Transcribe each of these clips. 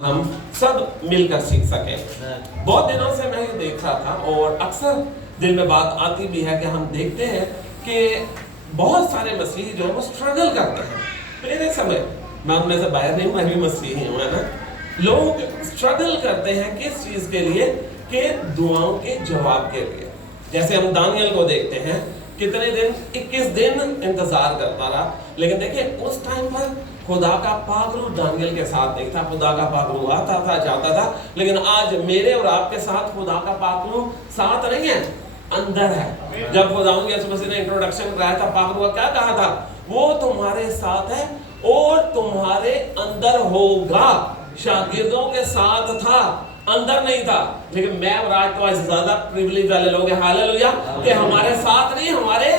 हम सब मिलकर सीख सकें। बहुत दिनों से मैं ये देख रहा था और अक्सर दिल में बात आती भी है कि हम देखते हैं कि बहुत सारे मसीही जो है वो स्ट्रगल करते हैं। मेरे समय मैं उनमें से बाहर नहीं, मैं भी मसीही हूँ, है ना। लोग स्ट्रगल करते हैं किस चीज़ के लिए? कि दुआओं के जवाब के लिए। जैसे हम दानियल को देखते हैं, कितने दिन, 21 दिन इंतजार करता रहा, लेकिन देखिए उस टाइम पर खुदा का पागलू दानियल के साथ नहीं था। खुदा का पागलू आता था, जाता था, लेकिन आज मेरे और आपके साथ खुदा का पागलू साथ नहीं है, अंदर है। जब खुदा यीशु मसीह ने इंट्रोडक्शन कराया था, पागलू का क्या कहा था? वो तुम्हारे साथ है और तुम्हारे अंदर होगा। शागिर्दों के साथ था, अंदर नहीं था। लेकिन मैं और आज तो आज ज्यादा प्रिविलेज वाले लोग हैं, हालेलुया, कि हमारे साथ नहीं, हमारे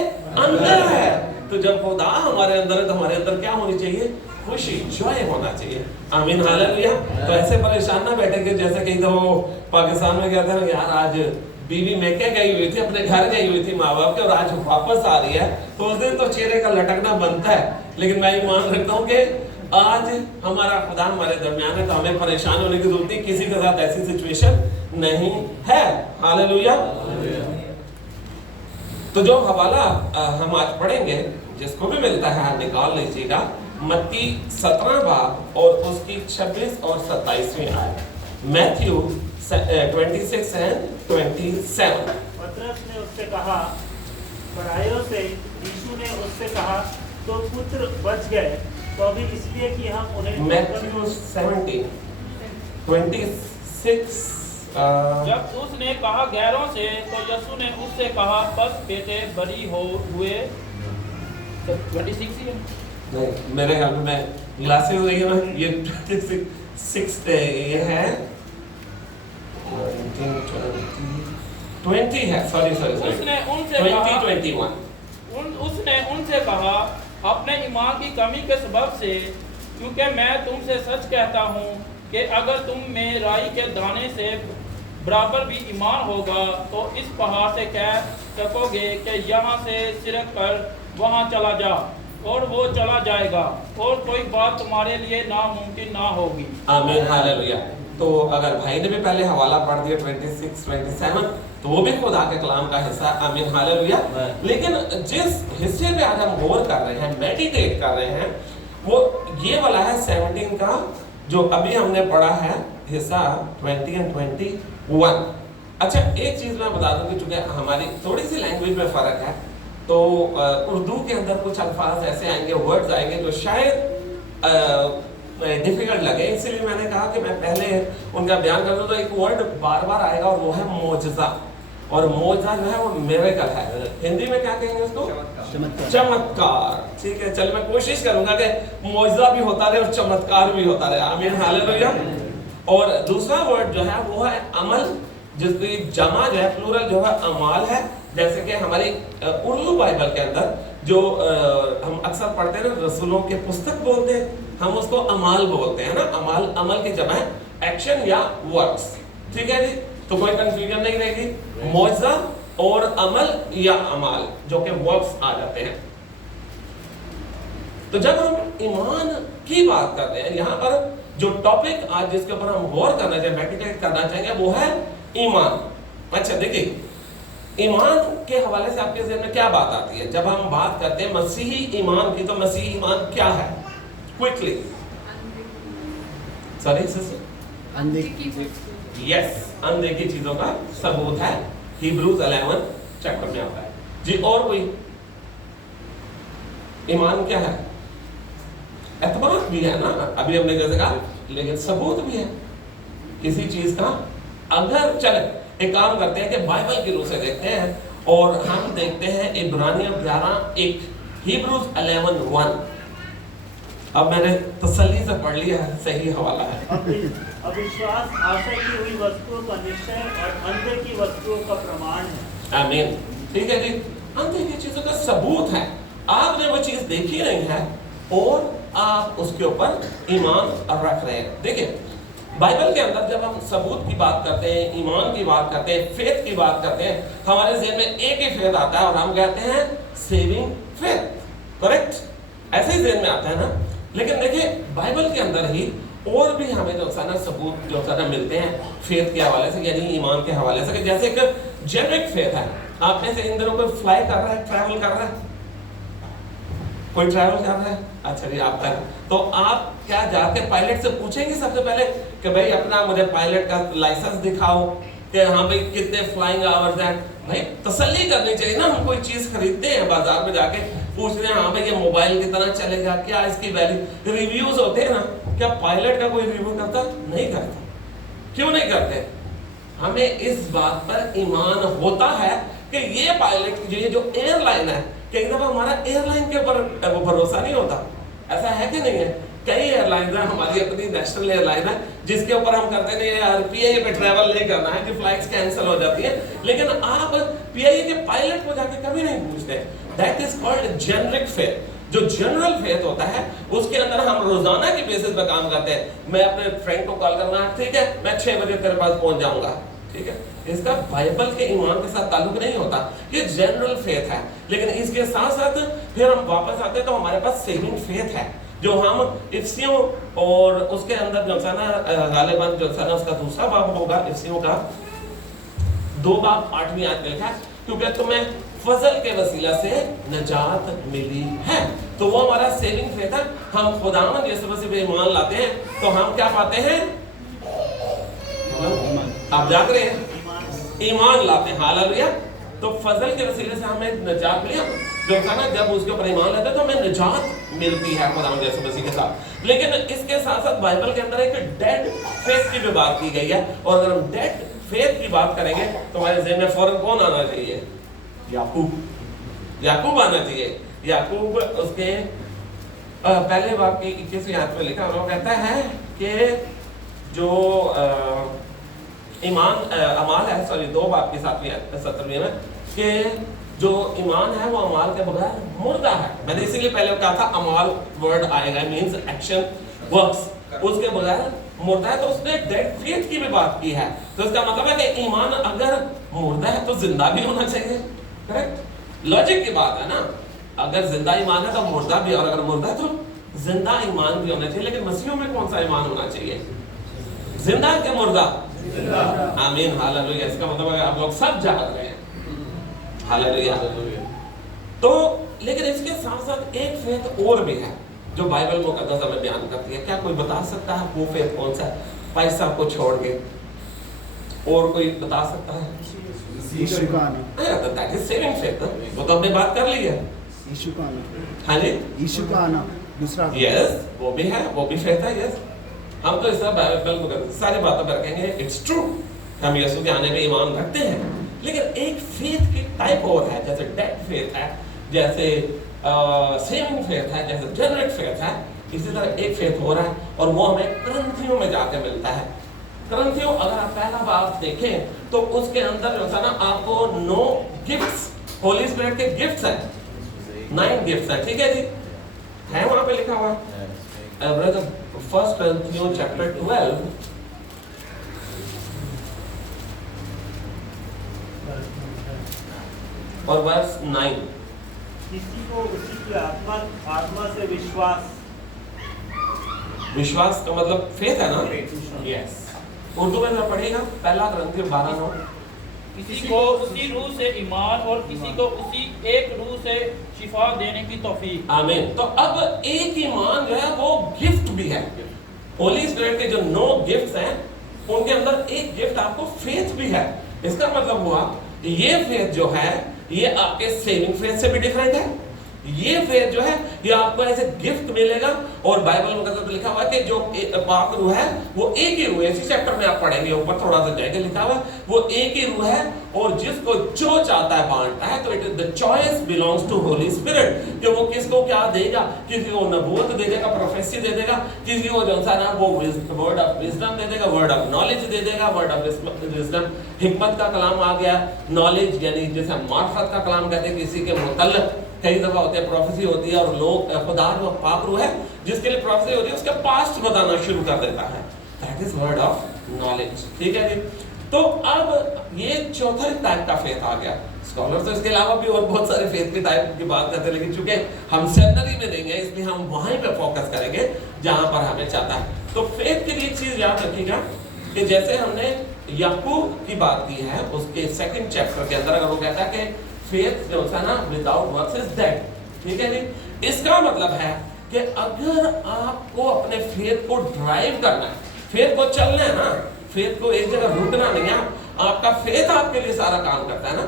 अंदर है। तो जब खुदा हमारे अंदर है तो हमारे अंदर क्या होनी चाहिए? खुशी, जॉय होना चाहिए। आमीन, हालेलुया। तो ऐसे परेशान ना बैठे कि जैसे कहीं तो वो पाकिस्तान में कहते हैं यार आज बीवी मैके गई हुई थी, अपने घर गई हुई थी माँ बाप के, और आज वापस आ रही है, तो उस दिन तो चेहरे का लटकना बनता है। लेकिन मैं ईमान रखता हूँ कि आज हमारा खुदा हमारे दरमियान है, तो हमें परेशान होने की जरूरत नहीं, किसी के साथ ऐसी सिचुएशन नहीं है। हालेलुया। तो जो हवाला हम आज पढ़ेंगे, जिसको भी मिलता है आप निकाल लीजिएगा, मत्ती 17 बाब और उसकी 26 और 27वीं आयत। Matthew 26 and 27। पतरस ने उससे कहा, परायों से। यीशु ने उससे कहा, तो पुत्र बच गए, तो भी इसलिए कि हम उन्हें। मैथ्यू 17 26। जब उसने कहा गैरों से, तो यीशु ने उससे कहा, बस बेटे बरी हो हुए। 26 ही है नहीं, मेरे ख्याल में मैं ग्लासेस लगी ना, ये 26 ये है 20 है, सॉरी उसने उनसे 21। उसने उनसे कहा, अपने ईमान की कमी के सबब से, क्योंकि मैं तुमसे सच कहता हूँ कि अगर तुम में राई के दाने से बराबर भी ईमान होगा, तो इस पहाड़ से कह सकोगे कि यहाँ से सिरक कर वहाँ चला जा, और वो चला जाएगा, और कोई बात तुम्हारे लिए नामुमकिन ना होगी। आमीन, हालेलुया। तो अगर भाई ने भी पहले हवाला पढ़ दिया 26 27, तो वो भी खुदा के कलाम का हिस्सा। आमीन, हालेलुया। लेकिन जिस हिस्से पे आज हम गौर कर रहे हैं, मेडिटेट कर रहे हैं, वो ये वाला है 17 का, जो अभी हमने पढ़ा है हिस्सा 20 और 21। अच्छा, एक चीज मैं बता दूं कि चूंकि हमारी थोड़ी सी लैंग्वेज में फर्क है, तो उर्दू के अंदर कुछ अल्फाज ऐसे आएंगे, वर्ड्स आएंगे जो शायद डिफिकल्ट लगे, इसलिए मैंने कहा कि मैं पहले उनका बयान कर दूं। तो एक वर्ड बार बार आएगा और वो है मोजज़ा, और मोजज़ा जो है वो मिरेकल है। हिंदी में क्या कहेंगे उसको? चमत्कार। ठीक है, चल मैं कोशिश करूंगा कि मोजज़ा भी होता रहे और चमत्कार भी होता रहे। आमीन, हालेलुया। और दूसरा वर्ड जो है वो है अमल, जिसकी जमा जो है, प्लूरल जो है अमाल है। जैसे कि हमारी उर्दू बाइबल के अंदर जो हम अक्सर पढ़ते हैं ना, रसूलों के पुस्तक बोलते हैं, हम उसको अमाल बोलते हैं ना। अमाल, अमल की जमा है एक्शन या वर्क्स। ठीक है जी, तो कोई कंफ्यूजन नहीं रहेगी। मौजज़ा और अमल या अमाल जो कि वर्क्स आ जाते हैं। तो जब हम ईमान की बात करते हैं, यहाँ पर जो टॉपिक आज जिसके ऊपर हम गौर करना चाहिए, मेडिटेट करना चाहेंगे, वो है ईमान। अच्छा देखिए, ईमान के हवाले से आपके ज़हन में क्या बात आती है जब हम बात करते हैं मसीही ईमान की? तो मसीही ईमान क्या है? Quickly, sorry sister. यस, अनदेखी चीजों का सबूत है। हिब्रूज 11 चैप्टर में आता है जी। और कोई ईमान क्या है? एतमाद भी है ना, अभी हमने जैसे कहा, लेकिन सबूत भी है किसी चीज का। अगर चले एक काम करते हैं कि बाइबल की रूह से देखते हैं, और हम देखते हैं इब्रानियों 11:1, हिब्रूज 11:1। अब मैंने तसल्ली से पढ़ लिया है, सही हवाला है। अविश्वास आशा की हुई वस्तुओं का निश्चय और अंदर की वस्तुओं का प्रमाण है। आमीन, ठीक है जी। अंदर की चीजों का सबूत है। आपने वो चीज देखी नहीं है और आप उसके ऊपर ईमान रख रहे हैं। देखिए, बाइबल के अंदर जब हम सबूत की बात करते हैं, ईमान की बात करते हैं, फेथ की बात करते हैं, हमारे ज़हन में एक ही फेथ आता है और हम कहते हैं सेविंग फेथ। करेक्ट? ऐसे ही ज़हन में आता है ना। लेकिन देखिए, बाइबल के अंदर ही اور بھی ہمیں جو ہے نا ثبوت جو ہے نا ملتے ہیں فیتھ کے حوالے سے، یعنی ایمان کے حوالے سے، کہ جیسے کہ جینرک فیتھ ہے. آپ میں سے ان دنوں کوئی فلائی کر رہا ہے، ٹریول کر رہا ہے؟ کوئی ٹریول کر رہا ہے؟ اچھا جی آپ کر، تو آپ کیا جا کے پائلٹ سے پوچھیں گے سب سے پہلے کہ بھائی اپنا مجھے پائلٹ کا لائسنس دکھاؤ کہ ہاں بھائی کتنے فلائنگ آورز ہیں؟ بھائی تسلی کرنی چاہیے نا. ہم کوئی چیز خریدتے ہیں بازار میں جا کے پوچھتے ہیں ہاں بھائی یہ موبائل کی طرح چلے گا کیا، اس کی ویلیو، ریویوز ہوتے ہیں نا. کیا پائلٹ کا کوئی ریویو کرتا؟ نہیں کرتا. کیوں نہیں کرتے؟ ہمیں اس بات پر ایمان ہوتا ہے کہ یہ پائلٹ یہ جو ایئر لائن ہے، کہ ایک دفعہ ہمارا ایئر لائن کے اوپر وہ بھروسہ نہیں ہوتا. ایسا ہے کہ نہیں ہے؟ کئی ایئر لائنز ہیں، ہماری اپنی نیشنل ایئر لائن ہے جس کے اوپر ہم کرتے ہیں یار پی آئی اے پہ ٹریول نہیں کرنا ہے کہ فلائٹس کینسل ہو جاتی ہیں، لیکن آپ پی آئی اے کے پائلٹ کو جا کے کبھی نہیں پوچھتے. That is called generic faith. جو جنرل فیتھ ہوتا ہے اس کے اندر ہم روزانہ کی بیسس پہ کام کرتے ہیں. میں اپنے فرینڈ کو کال کرنا ہے، ٹھیک ہے میں 6 بجے تیرے پاس پہنچ جاؤں گا، ٹھیک ہے. اس کا بائبل کے ایمان کے ساتھ تعلق نہیں ہوتا، یہ جنرل فیتھ ہے. لیکن اس کے ساتھ ساتھ پھر ہم واپس آتے ہیں تو ہمارے پاس سیونگ فیتھ ہے، جو ہم افسیوں اور اس کے اندر جو ہے نا غالباً جو ہے نا اس کا دوسرا باب ہوگا افسیوں کا 2 باب 8ویں آیت میں لکھا ہے کیونکہ تمہیں فضل کے وسیلہ سے نجات ملی ہے. تو وہ ہمارا سیونگ فیتھ ہے. ہم خداوند یسوع مسیح پہ ایمان لاتے ہیں تو ہم کیا پاتے ہیں؟ آپ جاگ رہے ہیں؟ ایمان لاتے ہیں. ہاللویا. تو فضل کے وسیلے سے ہمیں نجات ملی. جو ہے نا جب اس کے اوپر ایمان لاتے ہیں تو ہمیں نجات ملتی ہے خداوند یسوع مسیح کے ساتھ. لیکن اس کے ساتھ ساتھ بائبل کے اندر ایک ڈیڈ فیتھ کی بھی بات کی گئی ہے. اور اگر ہم ڈیڈ فیتھ کی بات کریں گے تو ہمارے ذہن میں فوراً کون آنا چاہیے؟ یعقوب آنا چاہیے. یعقوب اس کے پہلے باب کی 21ویں آیت میں لکھا ہے، وہ کہتا ہے کہ جو ایمان اعمال ہے، 2 باب کی 7ویں میں، کہ جو ایمان ہے وہ اعمال کے بغیر مردہ ہے. میں نے اسی لیے پہلے کہا تھا اعمال ورڈ آئے گا، مینز ایکشن ورکس، اس کے بغیر مردہ ہے. تو اس نے ڈیڈ فیتھ کی بھی بات کی ہے. تو اس کا مطلب ہے کہ ایمان اگر مردہ ہے تو زندہ بھی ہونا چاہیے. کریکٹ لاجک کی بات ہے نا. اگر زندہ ایمان ہے تو مردہ بھی، اور اگر مردہ ہے تو زندہ ایمان بھی ہونا چاہیے. لیکن مسیحوں میں کون سا ایمان ہونا چاہیے؟ زندہ کہ مردہ؟ آمین. ہاللویا. اس کا مطلب ہے آپ لوگ سب جاگ رہے ہیں. ہاللویا. تو لیکن اس کے ساتھ ساتھ ایک فیتھ اور بھی ہے جو بائبل مقدس ہمیں بیان کرتی ہے. کیا کوئی بتا سکتا ہے وہ فیتھ کون سا ہے؟ بھائی صاحب کو چھوڑ کے اور کوئی بتا سکتا ہے؟ That is saving faith. وہ تو ہم نے بات کر لی ہے. ہاں جی یسوع کا آنا دوسرا. یس وہ بھی ہے، وہ بھی فیتھ ہے. یس ہم تو اس طرح بائبل مقدس ساری باتوں پر کہیں گے اٹس ٹرو، ہم یسوع کے آنے پہ ایمان رکھتے ہیں. لیکن ایک فیتھ کی ٹائپ اور ہے، جیسے ڈیڈ فیتھ ہے، جیسے سیونگ فیتھ ہے، جیسے جنرک فیتھ ہے. اسی طرح ایک فیتھ ہو رہا ہے اور وہ ہمیں کرنتھیوں میں جا کے ملتا ہے. کرنتھیوں اگر آپ پہلا باب دیکھیں تو اس کے اندر جو ہے نا آپ کو 9 گفٹس، ہولی اسپرٹ کے گفٹس ہیں. 9 گفٹس ہیں. ٹھیک ہے جی، ہے وہاں پہ لکھا ہوا بردر 1 کرنتھیوں چیپٹر 12 اور ورس 9. کسی کو اسی کی آتما سے وشواس کا مطلب فیتھ ہے نا. یس اردو میں ذرا پڑھے گا. پہلا کرنتھیوں 12:9. کسی کو اسی روح سے ایمان اور کسی کو اسی ایک روح سے شفا دینے کی توفیق. آمین. تو اب ایک ایمان جو ہے وہ گفٹ بھی ہے. ہولی اسپرٹ کے جو 9 گفٹس ہیں ان کے اندر ایک گفٹ آپ کو فیتھ بھی ہے. اس کا مطلب ہوا یہ فیتھ جو ہے یہ آپ کے سیونگ فیتھ سے بھی ڈیفرنٹ ہے. یہ فیتھ جو ہے یہ آپ کو ایسے گفٹ ملے گا. اور بائبل مقدس میں لکھا ہوا ہے کہ جو پاک روح ہے وہ ایک ہی روح ہے. اسی چیپٹر میں آپ پڑھیں گے اوپر تھوڑا سا جائے گا، لکھا ہوا ہے وہ ایک ہی روح ہے اور جس کو جو چاہتا ہے بانٹتا ہے. تو it is the choice belongs to Holy Spirit کہ وہ کس کو کیا دے گا. کسی کو نبوت دے دے گا، پروفیسی دے دے گا. کسی کو جو ہے وہ ورڈ آف وزڈم دے دے گا، ورڈ آف نالج دے دے گا. ورڈ آف وزڈم حکمت کا کلام آ گیا. نالج یعنی جیسے معرفت کا کلام کہتے ہیں کسی کے متعلق. کئی دفعہ ہوتے ہیں پروفیسی ہوتی ہے اور لوگ خدا جو پاک روح ہے جس کے لیے پروفیسی ہوتی ہے اس کے پاسٹ بتانا شروع کر دیتا ہے. That is word of knowledge. ٹھیک ہے جی. तो अब ये चौथा टाइप का फेथ आ गया। स्कॉलर तो इसके अलावा भी और बहुत सारे फेथ के टाइप की बात करते हैं, लेकिन चूंकि हम सेमिनरी में देंगे इसलिए हम वहीं पे फोकस करेंगे जहां पर हमें चाहता है। तो फेथ के लिए एक चीज याद रखिएगा कि जैसे हमने याकूब की बात की है उसके 2nd चैप्टर के अंदर, अगर वो कहता है कि फेथ जो है ना विदाउट वर्क्स इज डेड, ठीक है नहीं, इसका मतलब है कि अगर आपको अपने फेथ को ड्राइव करना है, फेथ को चलना है ना, फेथ को एक जगह रुकना नहीं है, आपका फेथ आपके लिए सारा काम करता है ना,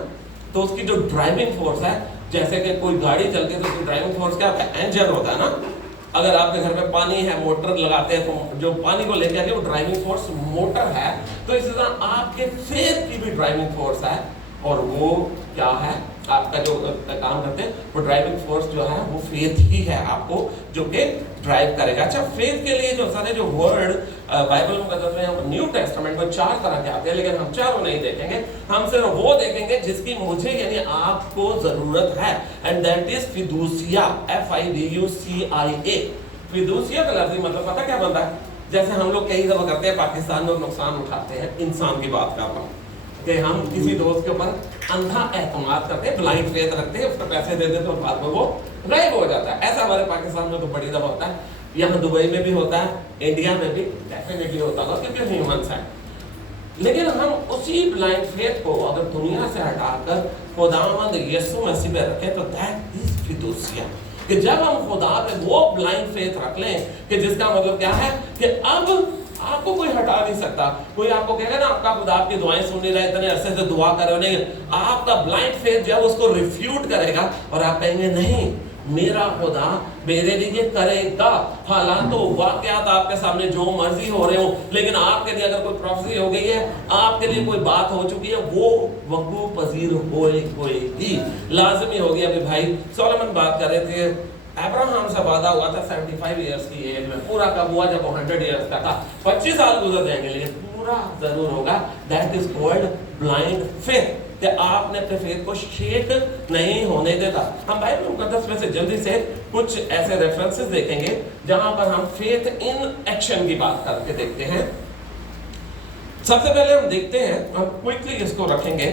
तो उसकी जो ड्राइविंग फोर्स है, जैसे कि कोई गाड़ी चलती है तो उसकी ड्राइविंग फोर्स क्या होता है? इंजन होता है ना। अगर आपके घर में पानी है, मोटर लगाते हैं तो जो पानी को लेकर आती है वो ड्राइविंग फोर्स मोटर है। तो इसी तरह आपके फेथ की भी ड्राइविंग फोर्स है, और वो क्या है? आपका जो काम करते हैं वो ड्राइविंग फोर्स जो है वो फेथ ही है आपको, जो कि ड्राइव करेगा। अच्छा, फेथ के लिए जो सारे जो वर्ड बाइबल में बताते हैं, न्यू टेस्टामेंट में 4 तरह के आते हैं, लेकिन हम चारों नहीं देखेंगे, हम सिर्फ वो देखेंगे जिसकी मुझे यानी आपको जरूरत है, एंड दैट इज फिदूसिया, FIDUCIA। फिदूसिया का लफ्ज़ी मतलब पता क्या बनता है? जैसे हम लोग कई दफा करते हैं, पाकिस्तान में नुकसान उठाते हैं, इंसान की बात कर रहा हूँ कि हम किसी दोस्त के ऊपर अंधा एतमाद करते हैं, ब्लाइंड फेथ रखते हैं, उसको पैसे दे देते और बाद में वो गायब हो जाता है। ऐसा हमारे पाकिस्तान में तो बड़ी दफा होता है, यहाँ दुबई में भी होता है, इंडिया में भी डेफिनेटली होता होगा क्योंकि ह्यूमंस है। लेकिन हम उसी ब्लाइंड फेथ को अगर दुनिया से हटाकर खुदावंद यीशु मसीह पे रखें तो दैट इज फिदूसिया, कि जब हम खुदा पे वो ब्लाइंड फेथ रख लें कि जिसका मतलब क्या है कि अब आपको कोई हटा नहीं सकता। कोई आपको कहेगा ना आपका खुदा आपकी दुआएं सुन नहीं रहा, इतने अरसे से दुआ कर रहे हो, नहीं, आपका ब्लाइंड फेथ जो है उसको रिफ्यूट करेगा और आप कहेंगे नहीं, मेरा खुदा मेरे लिए करेगा। हालांकि तो वाकयात आपके सामने जो मर्जी हो रहे हो, लेकिन आपके लिए अगर कोई प्रोफेसी हो गई है, आपके लिए कोई बात हो चुकी है, वो वकू पजीर होएगी, लाजमी होगी। अभी भाई सोलोमन बात कर रहे थे, अब्राहम से वादा हुआ था 75 इयर्स की एज में, पूरा कब हुआ? जब वो 100 इयर्स का था। 25 साल गुजर जाएंगे लेकिन पूरा जरूर होगा। That is called blind faith, कि आपने अपने फेथ को शेक नहीं होने देता। हम बाइबल मुकद्दस में से जल्दी से कुछ ऐसे रेफरेंसेस देखेंगे जहां पर हम फेथ इन एक्शन की बात करके देखते हैं। सबसे पहले हम देखते हैं, हम क्विकली इसको रखेंगे।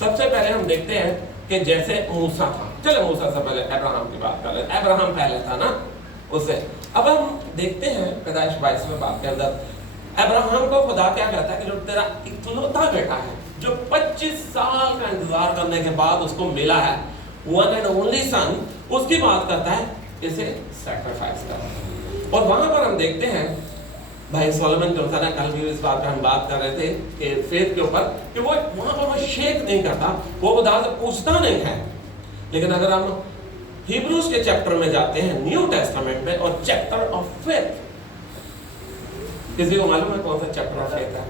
सबसे पहले हम देखते हैं कि जैसे मूसा था, चलो मूसा से पहले अब्राहम की बात कर ले, अब्राहम पहले था ना उससे। अब हम देखते हैं पैदाइश 22वें बाब के अंदर अब्राहम को खुदा क्या कहता है कि जो तेरा इकलौता बेटा है, जो 25 साल का इंतजार करने के बाद उसको मिला है, वन एंड ओनली सन, उसकी बात करता है इसे सैक्रिफाइस कर। और वहां पर हम देखते हैं भाई सोलोमन जो था ना, कल भी इस बात पर हम बात कर रहे थे कि फेथ के ऊपर, कि वो वहां पर वो शेक नहीं करता, वो खुदा से पूछता नहीं है। लेकिन अगर हम हिब्रूज के चैप्टर में जाते हैं न्यू टेस्टामेंट में, और चैप्टर ऑफ फेथ, किसी को मालूम है कौन सा चैप्टर ऑफ फेथ है?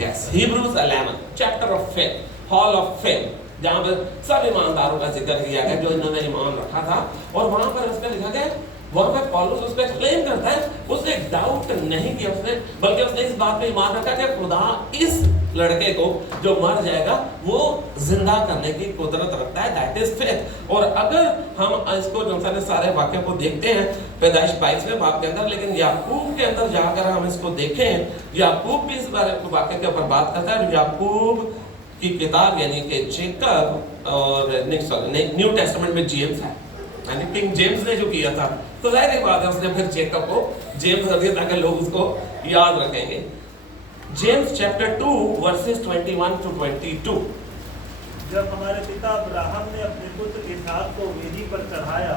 Yes, Hebrews 11 chapter of faith, hall of faith, जहां पर सब ईमानदारों का जिक्र किया गया जो इन्होंने ईमान रखा था। और वहां पर उसमें लिखा गया, वहां पर पौलुस उसको एक्सप्लेन करता है, उसने डाउट नहीं किया उसने, बल्कि उसने इस बात पे ईमान रखा कि खुदा इस लड़के को जो मर जाएगा वो जिंदा करने की कुदरत रखता है, दैट इज फेथ। और अगर हम इसको जो सारे वाक्य को देखते हैं पैदाइश 22वें बाब के अंदर, लेकिन याकूब के अंदर जाकर हम इसको देखें, याकूब भी इस बारे वाक्य के ऊपर बात करता है। याकूब की किताब यानी कि जेकब, और न्यू टेस्टामेंट में जेम्स है, यानी किंग जेम्स ने जो किया था, तो जाहिर बात है उसने फिर जेकब को जेम्स कर दिया ताकि लोग उसको याद रखेंगे। James chapter 2 versus 21 to 22। जब हमारे पिता अब्राहम ने अपने पुत्र इसहाक को वेदी पर चढ़ाया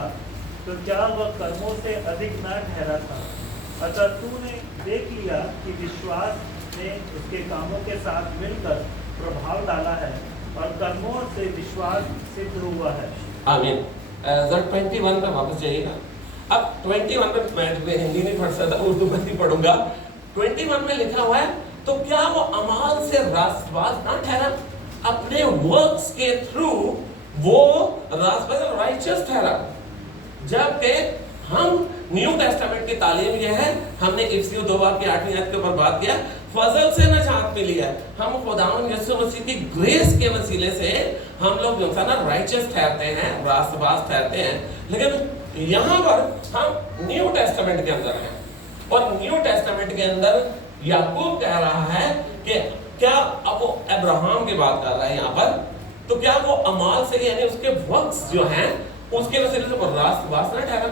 तो क्या वह कर्मों से अधिक न ठहरा था? अतः तूने देख लिया कि विश्वास ने उसके कामों के साथ मिलकर प्रभाव डाला है और कर्मों से विश्वास सिद्ध हुआ है। आमीन। 21 पे वापस जाइएगा। अब 21 में मैं हिंदी नहीं पढ़ सकता, उर्दू में ही पढ़ूंगा। 21 में लिखा हुआ है, तो क्या वो अमाल से रास्तबाज ना ठहरा, अपने वर्क्स के थ्रू वो रास्तबाज और राइचियस ठहरा। जबकि हम न्यू टेस्टामेंट की तालीम ये है, हमने इफिसियों 2 बाब की 8वीं आयत के ऊपर बात किया, फजल से नजात मिली है, हम खुदावंद यीशु मसीह की ग्रेस के वसीले से हम लोग जो है ना राइचियस ठहरते हैं, रास्तबाज ठहरते हैं। लेकिन यहाँ पर हम न्यू टेस्टामेंट के अंदर हैं, और न्यू टेस्टामेंट के अंदर याकूब कह रहा है कि क्या अब वो अब्राहम की बात कर रहा है यहाँ पर, तो क्या वो अमाल से यानी उसके वर्क्स जो हैं उसके वसीले से वो रास्तबाज ना ठहरा?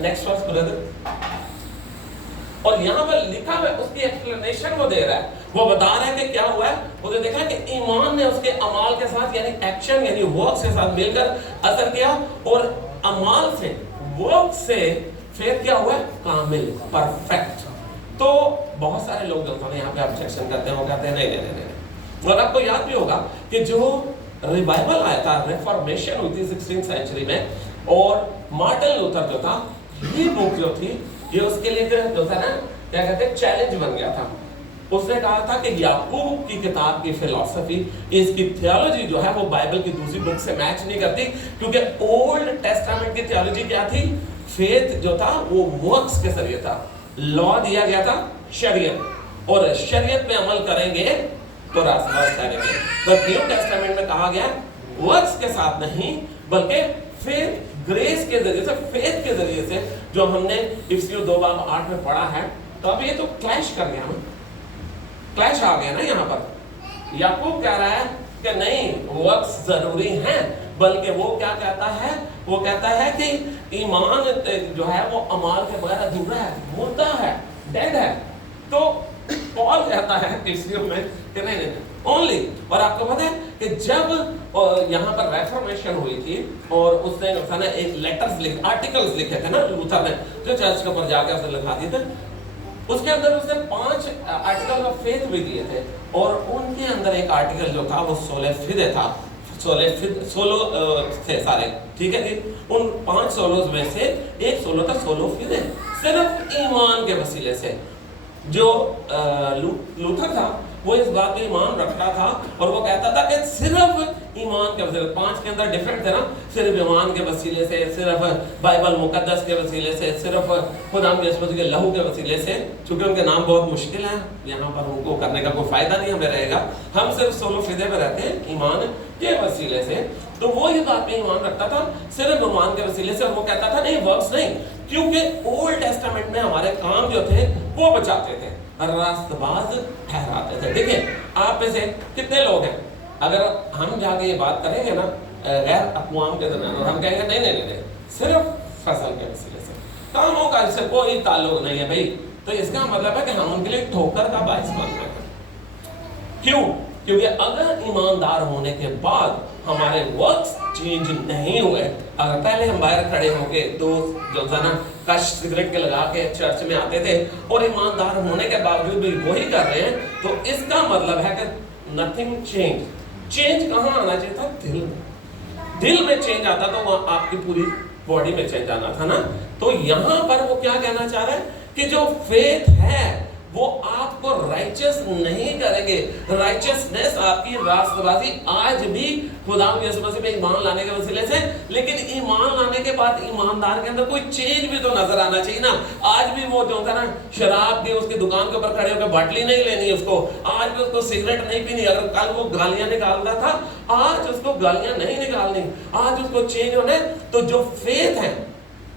Next verse brother. और यहाँ पर लिखा हुआ उसकी एक्सप्लेनेशन वो दे रहा है, वो बता रहा है कि क्या हुआ है। उसने देखा कि ईमान ने उसके अमाल के साथ यानी एक्शन यानी वर्क के साथ मिलकर असर किया, और अमाल से वर्क से फेथ क्या हुआ? कामिल, परफेक्ट। तो बहुत सारे लोग जो हैं यहाँ पे ऑब्जेक्शन करते हैं, वो कहते हैं नहीं। और आपको याद भी होगा कि जो रिवाइवल आया था, रिफॉर्मेशन हुई थी 16th सेंचुरी में, और मार्टिन लूथर जो था, ये बुक जो थी ये उसके लिए जो था ना, क्या कहते हैं, चैलेंज बन गया था। उसने कहा था कि याकूब की किताब की फिलॉसफी, इसकी थियोलॉजी जो है वो बाइबल की दूसरी बुक से मैच नहीं करती, क्योंकि ओल्ड टेस्टामेंट की थियोलॉजी क्या थी? फेथ जो था वो वर्क्स के जरिए था। लॉ दिया गया था, शरीयत, और शरीयत पे अमल करेंगे तो रास्तबाज ठहरेंगे। तो न्यू टेस्टामेंट में कहा गया वर्क्स के साथ नहीं, बल्कि फेथ, ग्रेस के जरिए से, फेथ के जरिए से, जो हमने इफिसियों 2:8 में पढ़ा है। तो अब ये तो क्लैश कर गया ना, क्लैश आ गया ना यहाँ पर। याकूब कह रहा है कि नहीं, वर्क्स जरूरी हैं, बल्कि वो क्या कहता है? वो कहता है कि ईमान जो है वो अमाल के बगैर अधूरा है, मुर्दा है, डेड है। तो पॉल कहता है इफिसियों में कि नहीं, ओनली। और आपको पता है कि जब यहाँ पर रेफॉर्मेशन हुई थी और उसने ना एक लेटर्स आर्टिकल्स लिखे थे ना लूथर ने, जो चर्च के ऊपर जाकर उसने लिखा दिए थे, उसके अंदर उसने 5 आर्टिकल ऑफ फेथ भी दिए थे, और उनके अंदर एक आर्टिकल जो था वो सोले फिदे था। सोलो थे सारे, ठीक है जी। उन 5 सोलोज में से एक सोलो था सोलो फिदे, सिर्फ ईमान के वसीले से। जो लूथर था वो इस बात पे ईमान रखता था, और वो कहता था कि सिर्फ ईमान के वसीले, 5 के अंदर डिफरेंट थे ना, सिर्फ ईमान के वसीले से, सिर्फ बाइबल मुकद्दस के वसीले से, सिर्फ खुदा यीशु मसीह के लहू के वसीले से। चूंकि उनके नाम बहुत मुश्किल है, यहाँ पर उनको करने का कोई फायदा नहीं हमें रहेगा, हम सिर्फ सोलो फिदे में रहते हैं, ईमान के वसीले से। तो वो ये बात पे ईमान रखता था, सिर्फ ईमान के वसीले से। और वो कहता था नहीं, वर्क्स नहीं, क्योंकि ओल्ड टेस्टामेंट में हमारे काम जो थे वो बचाते थे, रास्तबाज ठहराते थे। देखिए, आप में से कितने लोग हैं, अगर हम जाके ये बात करेंगे ना गैर अक़वाम के दरमियान, और हम कहेंगे नहीं, सिर्फ फसल के वसीले से, कामों का इससे कोई ताल्लुक नहीं है भाई, तो इसका मतलब है कि हम उनके लिए ठोकर का बायस बन रहे हैं। क्यों? क्योंकि अगर ईमानदार होने के बाद हमारे वर्क्स चेंज नहीं हुए, अगर पहले हम बाहर खड़े होके दो जो था ना कश सिगरेट के लगा के चर्च में आते थे, और ईमानदार होने के बावजूद भी वही कर रहे हैं, तो इसका मतलब है कि नथिंग चेंज कहाँ आना चाहिए था? दिल में चेंज आता तो वहाँ आपकी पूरी बॉडी में चेंज आना था ना। तो यहाँ पर वो क्या कहना चाह रहा है कि जो फेथ है वो आपको राइचियस नहीं करेंगे। राइचियसनेस आपकी रास्तबाजी आज भी खुदा यीशु मसीह पे ईमान लाने के वसीले से, लेकिन ईमान लाने के बाद ईमानदार के अंदर कोई चेंज भी तो नजर आना चाहिए ना। आज भी वो जो होता है ना, शराब की उसकी दुकान के ऊपर खड़े होकर बाटली नहीं लेनी उसको, आज भी उसको सिगरेट नहीं पीनी, अगर कल वो गालियां निकालता था आज उसको गालियां नहीं निकालनी, आज उसको चेंज होने। तो जो फेथ है,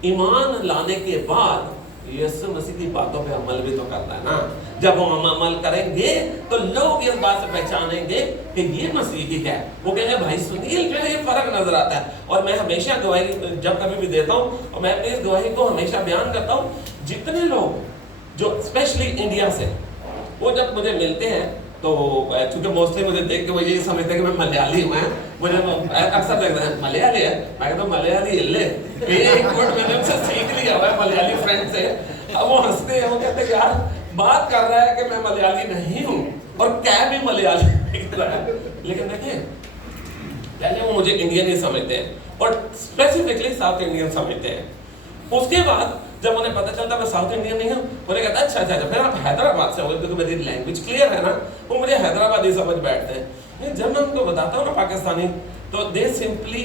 ईमान लाने के बाद यीशु मसीह की बातों पे अमल भी तो करना है ना। जब हम अमल करेंगे तो लोग इस बात से पहचानेंगे कि ये मसीह की है। वो कहेंगे भाई सुनील जो है ये फर्क नजर आता है। और मैं हमेशा गवाही जब कभी भी देता हूँ, और मैं अपनी इस गवाही को हमेशा बयान करता हूँ, जितने लोग जो स्पेशली इंडिया से वो जब मुझे मिलते हैं, तो चूंकि मोस्टली मुझे देख के वो यही समझते हैं कि मैं मलयाली हूँ, मुझे अक्सर लगता है मलयाली है, मैं कहता हूँ मलयाली ले, एक वर्ड मैंने उनसे सीख लिया हुआ है मलयाली फ्रेंड से। अब वो हंसते हैं, वो कहते हैं यार बात कर रहा है कि मैं मलयाली नहीं हूँ और क्या भी मलयाली दिख रहा है। लेकिन देखिए, पहले वो मुझे इंडियन ही समझते हैं और स्पेसिफिकली साउथ इंडियन समझते हैं। उसके बाद जब उन्हें पता चलता मैं साउथ इंडियन नहीं हूँ, उन्हें कहता अच्छा फिर आप हैदराबाद से हो, क्योंकि मेरी लैंग्वेज क्लियर है ना, वो मुझे हैदराबादी समझ बैठते हैं। जब मैं उनको बताता हूँ ना पाकिस्तानी, तो दे सिंपली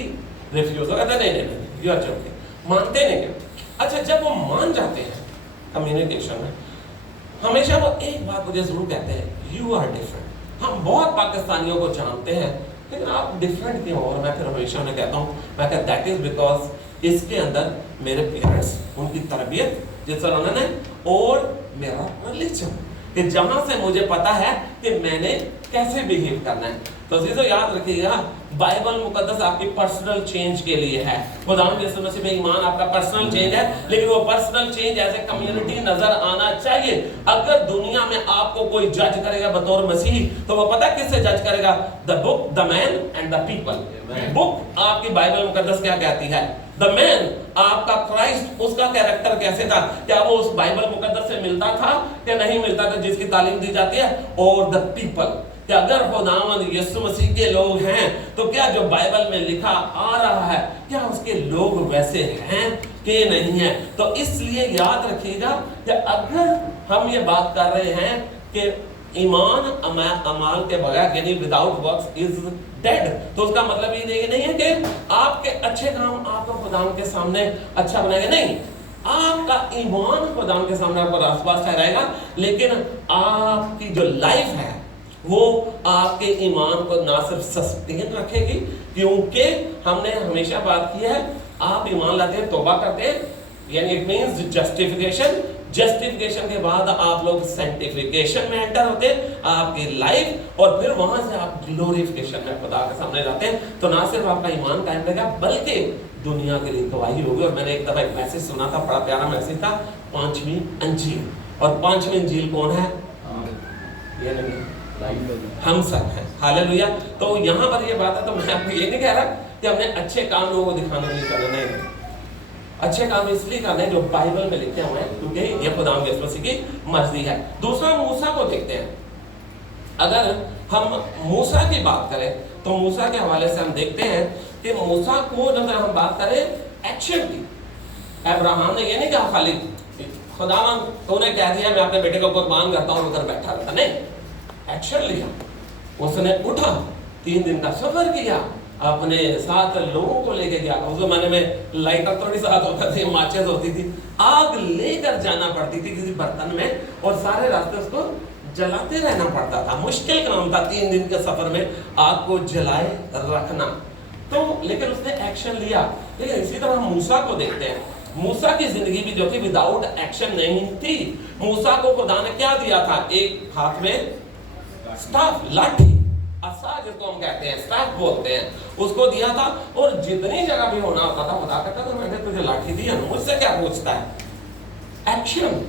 रिफ्यूज, वो कहता नहीं यू आर जोकिंग, मानते नहीं है। अच्छा, जब वो मान जाते हैं कम्युनिकेशन में, हमेशा वो एक बात मुझे जरूर कहते हैं, यू आर डिफरेंट। हम बहुत पाकिस्तानियों को जानते हैं, लेकिन आप डिफरेंट क्यों? और मैं फिर हमेशा उन्हें कहता हूँ, मैं कहता दैट इज बिकॉज इसके अंदर मेरे पेरेंट्स, उनकी तरबियत जिस तरह उन्होंने, और मेरा रिलीजन, कि जहां से मुझे पता है कि मैंने कैसे बिहेव करना है। तो अजीजों याद रखिएगा, बाइबल मुकद्दस आपकी पर्सनल चेंज के लिए है। खुदावंद यीशु मसीह में ईमान आपका पर्सनल चेंज है, लेकिन वो personal change as a community नजर आना चाहिए। अगर दुनिया में आपको कोई जज करेगा बतौर मसीही, तो वो पता किससे जज करेगा? The book, the man and the people. Book आपकी बाइबल मुकद्दस क्या कहती है? द मैन आपका क्राइस्ट, उसका कैरेक्टर कैसे था, क्या वो उस बाइबल मुकद्दस से मिलता था या नहीं मिलता था जिसकी तालीम दी जाती है? और द पीपल, कि अगर खुदावंद यीशु मसीह के लोग हैं तो क्या जो बाइबल में लिखा आ रहा है क्या उसके लोग वैसे हैं कि नहीं है? तो इसलिए याद रखिएगा कि अगर हम ये बात कर रहे हैं कि ईमान अमाल के बगैर यानी विदाउट वर्क्स इज डेड, तो उसका मतलब ये नहीं है कि आपके अच्छे काम आपको खुदावंद के सामने अच्छा बनाएंगे, नहीं। आपका ईमान खुदावंद के सामने आपको रास्ता ठहराएगा, लेकिन आपकी जो लाइफ है वो आपके ईमान को ना सिर्फ सस्टेन रखेगी, क्योंकि हमने हमेशा बात की है, आप ईमान लाते हैं, तौबा करते हैं, यानी इट मींस जस्टिफिकेशन। जस्टिफिकेशन के बाद आप लोग सैंक्टिफिकेशन में एंटर होते हैं, आपकी लाइफ, और फिर वहां से आप ग्लोरिफिकेशन में खुदा के सामने जाते हैं। तो ना सिर्फ आपका ईमान कायम रहेगा, बल्कि दुनिया के लिए गवाही होगी। और मैंने एक दफा एक मैसेज सुना था, बड़ा प्यारा मैसेज था, 5वीं अंजील। और 5वीं अंजील कौन है? ये नहीं, हम सब हैं। हालेलुया। तो यहाँ पर ये बात है, तो मैं आपको ये नहीं कह रहा कि हमने अच्छे काम लोगों को दिखाने के लिए करना, नहीं। अच्छे काम इसलिए करने जो बाइबल में लिखे हुए हैं, क्योंकि ये खुदावंद यीशु मसीह की मर्जी है। दूसरा, मूसा को देखते हैं। अगर हम मूसा की बात करें तो मूसा के हवाले से हम देखते हैं कि मूसा को अगर हम बात करें एक्शन की, अब्राहम ने ये नहीं कहा खाली खुदावंद तूने कह दिया मैं अपने बेटे को कुर्बान करता हूँ, उधर बैठा रहता, नहीं, एक्शन लिया। उसने उठा, 3 दिन का सफर किया, अपने साथ लोगों को लेके गया। उस जमाने में लाइटर थोड़ी साथ होता था, माचिस होती थी, आग लेकर जाना पड़ती थी किसी बर्तन में, और सारे रास्ते उसको जलाते रहना पड़ता था। मुश्किल काम था 3 दिन के सफर में आग को जलाए रखना। तो लेकिन उसने एक्शन लिया। लेकिन इसी तरह हम मूसा को देखते हैं। मूसा की जिंदगी भी जो थी विदाउट एक्शन नहीं थी। मूसा को खुदा ने क्या दिया था? एक हाथ में स्टाफ, लाठी, असा जिसको हम कहते हैं, स्टाफ बोलते हैं, उसको दिया था। और जितनी जगह भी होना होता था खुदा कहता था मैंने तुझे लाठी दी है, मुझसे क्या पूछता है? Action.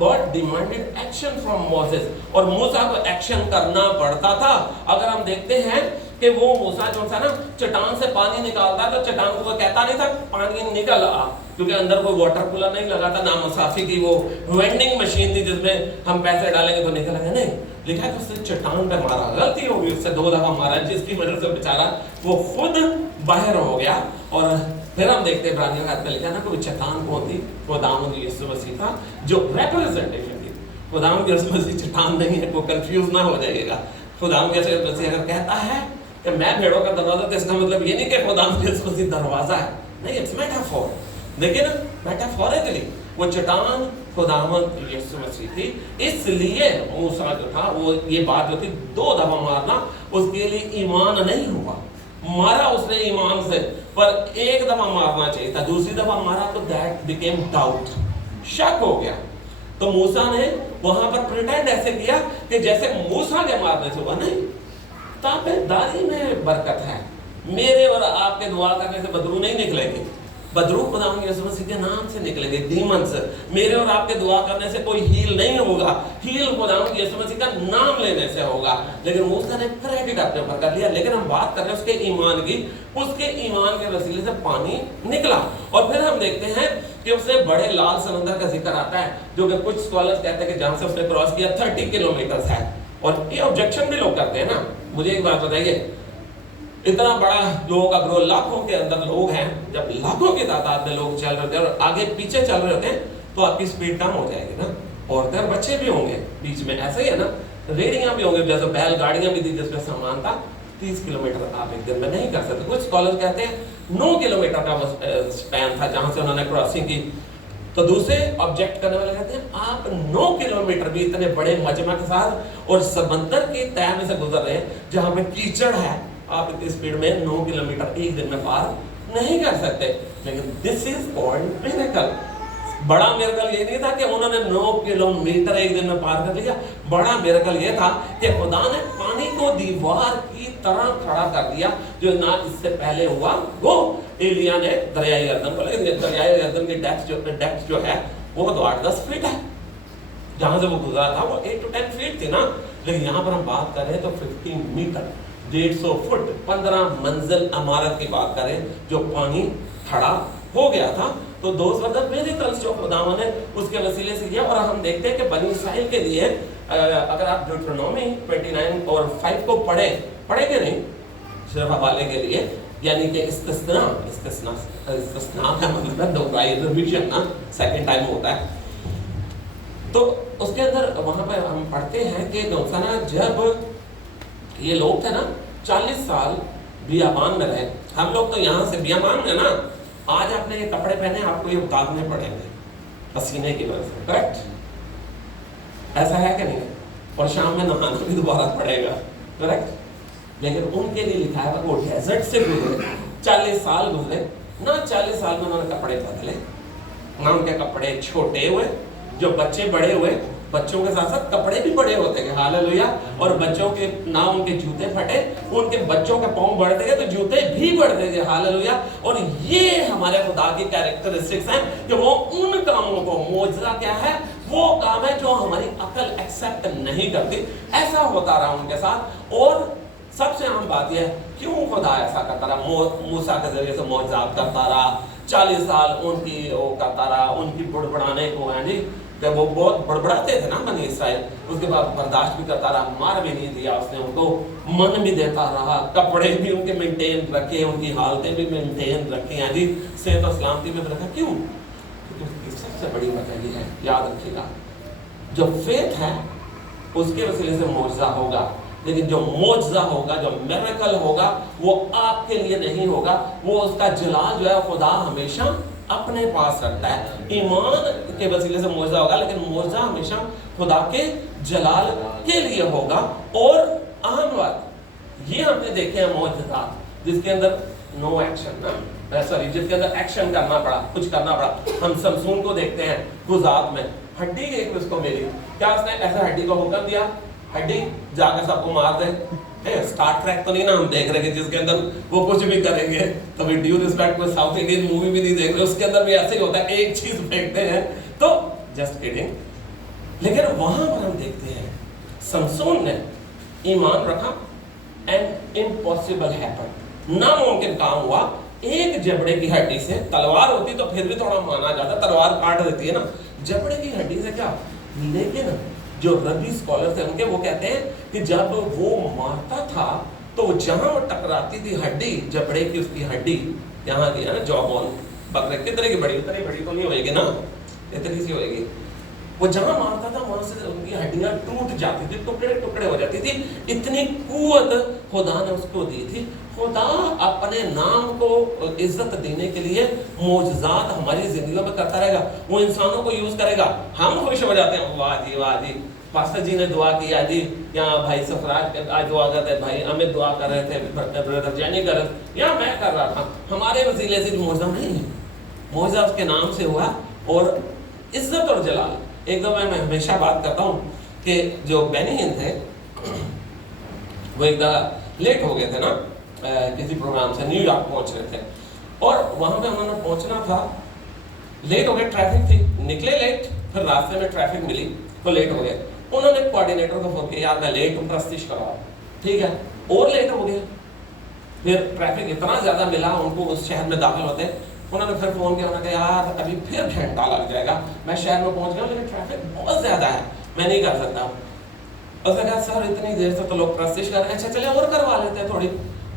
God demanded action from Moses, और मूसा को एक्शन करना पड़ता था। अगर हम देखते हैं कि वो मूसा जो था ना, चट्टान से पानी निकालता, तो चट्टान को कहता नहीं था पानी निकल आ, क्योंकि अंदर कोई वाटर कूलर नहीं लगा था, ना मुसाफी की वो वेंडिंग मशीन थी जिसमें हम पैसे डालेंगे तो निकलेंगे, नहीं। लिखा है कि उसने चट्टान पे मारा, गलती हो गई, उससे 2 दफा मारा, जिसकी वजह से बेचारा वो खुद बाहर हो गया। और फिर हम देखते हैं इब्रानियों के हाथ में लिखा ना, कोई चट्टान कौन थी? खुदावंद यीशु मसीह था, जो रिप्रेजेंटेशन थी। खुदावंद यीशु मसीह चट्टान नहीं है, कोई कंफ्यूज ना हो जाइएगा। खुदावंद यीशु मसीह अगर कहता है कि मैं भेड़ों का दरवाजा, तो इसका मतलब ये नहीं कि खुदावंद यीशु मसीह दरवाजा है, नहीं, इट्स मेटाफोर। लेकिन मेटाफोरिकली वो चट्टान खुदावंद यीशु मसीह थी। इसलिए मूसा जो था वो ये बात जो थी 2 दफा मारना उसके लिए ईमान नहीं हुआ। मारा उसने ईमान से, पर 1 दफा मारना चाहिए था, दूसरी दफा मारा तो दैट बिकेम डाउट, शक हो गया। तो मूसा ने वहां पर प्रिटेंड ऐसे किया कि जैसे मूसा के मारने से हुआ, नहीं, ताबेदारी में बरकत है। मेरे और आपके दुआ करने से बदरू नहीं निकलेगी, बदरू खुदावंद यीशु मसीह के नाम से निकलेंगे, डीमंस। मेरे और आपके दुआ करने से कोई हील नहीं होगा, हील खुदावंद यीशु मसीह का नाम लेने से होगा। लेकिन मूसा ने क्रेडिट अपने ऊपर कर लिया। लेकिन हम बात कर रहे हैं उसके ईमान की, उसके ईमान के वसीले से पानी निकला। और फिर हम देखते हैं कि उसने बड़े लाल समंदर का जिक्र आता है, जो कि कुछ स्कॉलर्स कहते हैं कि जहां से उसने क्रॉस किया 30 किलोमीटर है। और ये ऑब्जेक्शन भी लोग करते हैं ना। मुझे एक बात बताइए, इतना बड़ा लोगों का ग्रोह, लाखों के अंदर लोग हैं, जब लाखों की तादाद में लोग चल रहे थे और आगे पीछे चल रहे होते हैं, तो आपकी स्पीड कम हो जाएगी ना। औरतें और बच्चे भी होंगे बीच में, ऐसा ही है ना। रेडियां भी होंगे, जैसे बैलगाड़ियां भी थी जिसमें सामान था। 30 किलोमीटर आप एक दिन में नहीं कर सकते। कुछ स्कॉलर कहते हैं 9 किलोमीटर का स्पैन था जहां से उन्होंने क्रॉसिंग की। तो दूसरे ऑब्जेक्ट करने वाले कहते हैं आप 9 किलोमीटर भी इतने बड़े मजमा के साथ और समंदर की तह में से गुजर रहे हैं जहां पे कीचड़ है, आप इतनी स्पीड में 9 किलोमीटर एक दिन में पार नहीं कर सकते। लेकिन दिस इज कॉल्ड मिरेकल। बड़ा मिरेकल ये नहीं था कि उन्होंने 9 किलोमीटर एक दिन में पार कर लिया। बड़ा मिरेकल ये था कि खुदा ने पानी को दीवार की तरह खड़ा कर दिया, जो ना इससे पहले हुआ वो एलिया ने दरियाई यरदन को। लेकिन दरियाई यरदन की डेप्थ जो है वो तो 8-10 फीट है, जहां से वो गुजरा था वो 8 to 10 फीट थी ना। लेकिन यहाँ पर हम बात करें तो 15 मीटर 150 फुट 15 मंजिल इमारत की बात करें जो पानी खड़ा हो गया था। तो दोस्त मतलब मिरेकल्स जो खुदावन ने उसके वसीले से किया। और हम देखते हैं कि बनी इसराइल के लिए अगर आप ड्यूटरोनॉमी 29 और 5 को पढ़ेंगे नहीं सिर्फ हवाले के लिए, यानी कि इस्तिस्ना का मतलब दोहराई रिवीजन ना, सेकंड टाइम होता है। तो उसके अंदर वहां पर हम पढ़ते हैं कि ना जब ये लोग थे ना 40 साल बियाबान में रहे। हम लोग तो यहाँ से बियाबान में ना, आज आपने ये कपड़े पहने आपको ये उतारने पड़ेंगे पसीने की वजह से, करेक्ट? ऐसा है कि नहीं? और शाम में नहाना भी दोबारा पड़ेगा, करेक्ट? लेकिन उनके लिए लिखा है वो डेजर्ट से गुजरे, 40 साल गुजरे ना। 40 साल में उन्होंने कपड़े बदले ना, उनके कपड़े छोटे हुए, जो बच्चे बड़े हुए, बच्चों के साथ साथ कपड़े भी बड़े होते गए, हालेलुया। और बच्चों के ना उनके जूते फटे, उनके बच्चों के पाँव बढ़ते गए तो जूते भी बढ़ते गए, हालेलुया। और ये हमारे खुदा की कैरेक्टरिस्टिक्स हैं कि वो उन कामों को, मौजज़ा क्या है, वो काम है जो हमारी अकल एक्सेप्ट नहीं करती। ऐसा होता रहा उनके साथ। और सबसे आम बात यह है क्यों खुदा ऐसा करता रहा, मूसा के जरिए से मौजज़ात करता रहा, 40 साल उनकी वो करता रहा, उनकी बुड़बुड़ाने को है जी, कि वो बहुत बड़बड़ाते थे ना बनी इसराइल। उसके बाद बर्दाश्त भी करता रहा, मार भी नहीं दिया उसने उनको, मन भी देता रहा, कपड़े भी उनके मेंटेन रखे, उनकी हालतें भी मेंटेन रखी हैं जी, सेहत और सलामती में रखा। क्यों? क्योंकि सबसे बड़ी वजह ये है, याद रखिएगा, जो फेथ है उसके वसीले से मौजज़ा होगा, लेकिन जो मौजज़ा होगा, जो मिरेकल होगा, वो आपके लिए नहीं होगा, वो उसका जलाल जो है खुदा हमेशा अपने पास रखता है। ईमान के वसीले से मौजज़ा होगा, लेकिन मौजज़ा हमेशा खुदा के जलाल के लिए होगा। और अहम बात ये हमने देखे हैं मौजज़ा जिसके अंदर नो एक्शन ना, सॉरी, जिसके अंदर एक्शन करना पड़ा, कुछ करना पड़ा। हम समसून को देखते हैं गुजात में, हड्डी एक उसको मिली, क्या उसने ऐसा हड्डी को हुक्म दिया, हड्डी जाकर सबको मार दे? स्टार ट्रैक तो नहीं ना हम देख रहे कि जिसके अंदर वो कुछ भी करेंगे। तो ड्यू रिस्पेक्ट को साउथ इंडियन मूवी भी नहीं देख रहे, उसके अंदर भी ऐसे ही होता है, एक चीज फेंकते हैं। तो जस्ट किडिंग। लेकिन वहां पर हम देखते हैं समसून ने ईमान रखा एंड इम्पॉसिबल हैपेंड, नामुमकिन काम हुआ। एक जबड़े की हड्डी से, तलवार होती तो फिर भी थोड़ा माना जाता, तलवार काट देती है ना, जबड़े की हड्डी से क्या। लेकिन जो रबी स्कॉलर थे उनके, वो कहते हैं कि जब वो मारता था तो जहां वो टकराती थी हड्डी, जबड़े की उसकी हड्डी यहाँ की है ना, जॉ बोन, बकरे कितने की बड़ी, उतनी बड़ी तो नहीं होएगी ना, इतनी सी होएगी। वो जहां मारता था वहां से उनकी हड्डियां टूट जाती थी, टुकड़े टुकड़े हो जाती थी। इतनी कुव्वत खुदा ने उसको दी थी। खुदा अपने नाम को इज्जत देने के लिए मौजज़ात हमारी जिंदगियों में करता रहेगा। वो इंसानों को यूज करेगा, हम खुश हो जाते हैं, वाह जी पास्टर जी ने दुआ किया जी, यहाँ भाई सफराज आज दुआ कर रहे, भाई अमित दुआ कर रहे थे, ब्रदर जैनी कर रहे, या मैं कर रहा था। हमारे वसीले से मौजज़ा नहीं है, मौजज़ा उसके नाम से हुआ। और इज्जत और जलाल, एक दो मैं हमेशा बात करता हूँ कि जो बेनियन थे वो एक दफा लेट हो गए थे ना, किसी प्रोग्राम से न्यूयॉर्क पहुंच रहे थे, और वहां पे उन्होंने पहुंचना था, लेट हो गए, ट्रैफिक थी, निकले लेट, फिर रास्ते में ट्रैफिक मिली तो लेट हो गए। उन्होंने कोऑर्डिनेटर को फोन किया, यार मैं लेट हूँ, प्रस्तिश कराओ, ठीक है, और लेट हो गए। फिर ट्रैफिक इतना ज्यादा मिला उनको उस शहर में दाखिल होते, उन्होंने फिर फोन किया, उन्होंने कहा यार अभी फिर घंटा लग जाएगा, मैं शहर में पहुंच गया लेकिन ट्रैफिक बहुत ज्यादा है, मैं नहीं कर सकता। उसने कहा सर इतनी देर से तो लोग प्रस्तिश कर रहे हैं, अच्छा चले और करवा लेते हैं थोड़ी,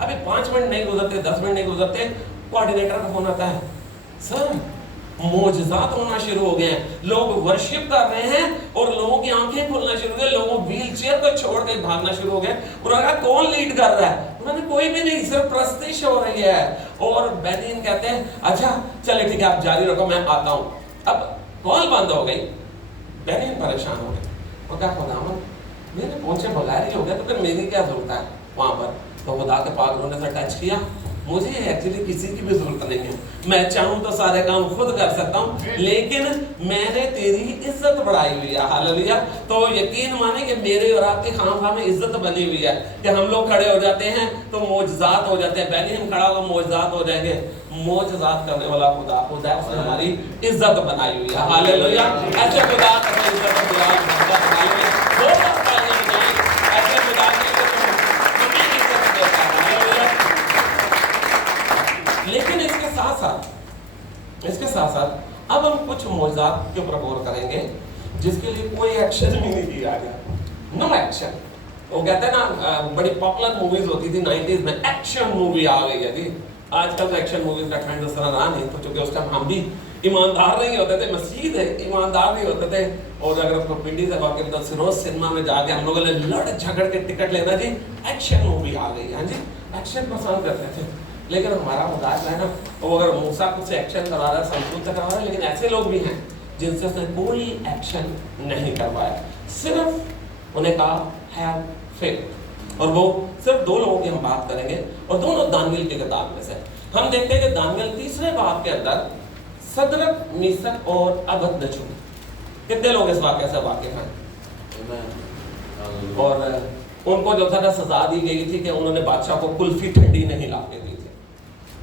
अभी 5 मिनट नहीं गुजरते, 10 मिनट नहीं गुजरते, कोऑर्डिनेटर का फोन आता है, सर मौजज़ात होना शुरू हो गए हैं, लोग वर्शिप कर रहे हैं और लोगों की आंखें खुलना शुरू हो गई, लोगों व्हील चेयर को छोड़ के भागना शुरू हो गए। उन्होंने कहा कौन लीड कर रहा है? उन्होंने कोई भी नहीं, सिर्फ प्रस्तिश हो रही है। और बेनियन कहते हैं अच्छा चले ठीक है आप जारी रखो, मैं आता हूँ। अब कॉल बंद हो गई, बेनियन परेशान हो गए, वो क्या खुदावन मेरे पहुंचे बगैर ही हो गया, तो फिर मेरी क्या जरूरत है वहां पर? तो खुदा के पाक रोने से टच किया, मुझे एक्चुअली किसी की भी जरूरत नहीं है, मैं चाहूँ तो सारे काम खुद कर सकता हूँ, लेकिन मैंने तेरी इज्जत बढ़ाई हुई है। हालेलुया। तो यकीन माने कि मेरे और आपके खामखा में इज्जत बनी हुई है कि हम लोग खड़े हो जाते हैं तो मोजज़ात हो जाते हैं। पहले हम खड़ा होकर मोजज़ात हो जाएंगे। मोजज़ात करने वाला खुदा उसने हमारी इज्जत बनाई हुई है। हालेलुया। ऐसे खुदा की इज्जत बनाई हुई है। ऐसे खुदा लेकिन इसके साथ साथ अब हम कुछ मौजूदात के ऊपर गौर करेंगे जिसके लिए कोई एक्शन भी नहीं दिया गया, नो एक्शन। वो कहते हैं ना, बड़ी पॉपुलर मूवीज होती थी 90s में, एक्शन मूवी आ गई है जी। आजकल तो एक्शन मूवीज का ट्रेंड उस तरह रहा नहीं, तो चूंकि उस टाइम हम भी ईमानदार नहीं होते थे, मस्जिद है ईमानदार नहीं होते थे, और अगर उसको पिंडी से वाकई तो सिरोज सिनेमा में जाके हम लोगों ने लड़ झगड़ के टिकट लेना जी, एक्शन मूवी आ गई है जी, एक्शन पसंद करते थे। लेकिन हमारा मजाक है ना, वो अगर मूसा कुछ से एक्शन करा रहा है, संतून से करा रहा है, लेकिन ऐसे लोग भी हैं जिनसे उसने कोई एक्शन नहीं करवाया, सिर्फ उन्हें कहा हैव फेथ। और वो सिर्फ दो लोगों की हम बात करेंगे, और दोनों दानियल की किताब में से। हम देखते हैं कि दानियल 3 बाब के अंदर सदरक, मीसक और अबदनगो, कितने लोग इस वाक़े से वाकिफ हैं? और उनको जो था ना सजा दी गई थी कि उन्होंने बादशाह को कुल्फी ठंडी नहीं ला के दी थी।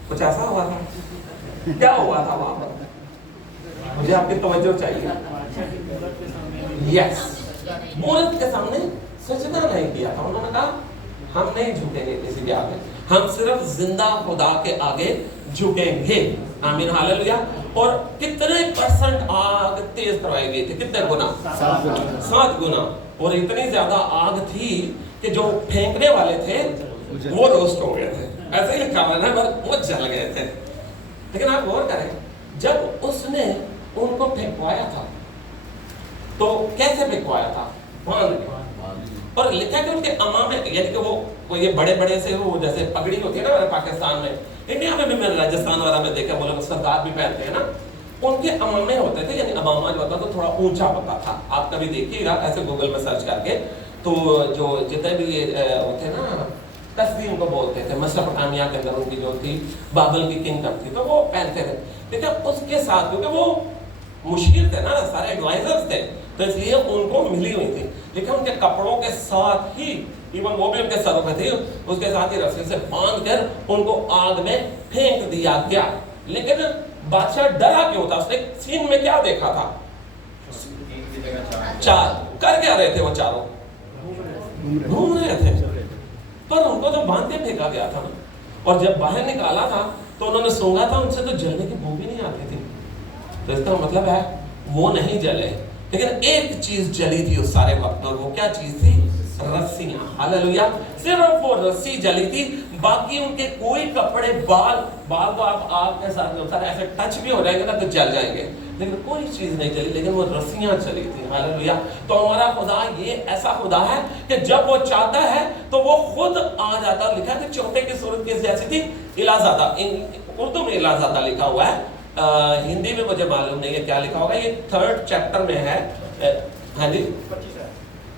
कुछ ऐसा हुआ था? क्या हुआ था वहां पर? मुझे आपकी तवज्जो चाहिए। यस, मूरत के सामने सजदा नहीं किया था। उन्होंने कहा हम नहीं झुकेंगे किसी के आगे, हम सिर्फ जिंदा खुदा के आगे झुकेंगे। आमीन, हालेलुया। और कितने % आग तेज करवाई गई थी? कितने गुना? 7 गुना। और इतनी ज्यादा आग थी कि जो फेंकने वाले थे वो रोस्ट हो गए थे। ऐसे ही लिखा हुआ है ना, वो जल गए थे। लेकिन आप गौर करें, जब उसने उनको फेंकवाया था तो कैसे फेंकवाया था? बांध के। और लिखा कि उनके अमामे, यानी कि वो ये बड़े बड़े से वो जैसे पगड़ी होती है ना पाकिस्तान में, इंडिया में भी मैंने राजस्थान वगैरह में देखा, वो लोग सरदार भी पहनते हैं ना, उनके अमामे होते थे, यानी अमामा जो होता तो थोड़ा ऊंचा होता था। आप कभी देखिएगा ऐसे गूगल में सर्च करके, तो जो जितने भी होते ना तस्वीर को बोलते थे, मेसोपोटामिया के अंदर उनकी जो थी बाबल की किंगडम थी, तो वो पहनते थे। लेकिन उसके साथ क्योंकि वो मुशीर थे ना, सारे एडवाइजर्स थे, तो इसलिए उनको मिली हुई थी। लेकिन उनके कपड़ों के साथ ही, इवन वो भी उनके सरों पे थी, उसके साथ ही रस्सी से बांध कर उनको आग में फेंक दिया गया। लेकिन बादशाह डरा क्यों था? उसने सीन में क्या देखा था? 4 कर क्या रहे थे? वो चारों घूम रहे थे, पर उनको तो बांध के फेंका गया था ना। और जब बाहर निकाला था तो उन्होंने सूंघा था, उनसे तो जलने की बू भी नहीं आती थी। तो इसका मतलब है वो नहीं जले, लेकिन एक चीज जली थी उस सारे वक्त, और वो क्या चीज थी? रस्सियां। हालेलुया। सिर्फ वो रस्सी जली थी, बाकी उनके कोई कपड़े, बाल तो आप आग के साथ ऐसे टच भी हो जाएंगे ना तो जल जाएंगे, लेकिन कोई चीज नहीं जली, लेकिन वो रस्सियां चली थी। हालेलुया। तो हमारा खुदा ये ऐसा खुदा है कि जब वो चाहता है तो वो खुद आ जाता। लिखा है कि चौथे की सूरत किस जैसी थी? इलाजादा। उर्दू में इलाजादा लिखा हुआ है, हिंदी में मुझे मालूम नहीं है क्या लिखा होगा। ये 3rd चैप्टर में है। हाँ जी,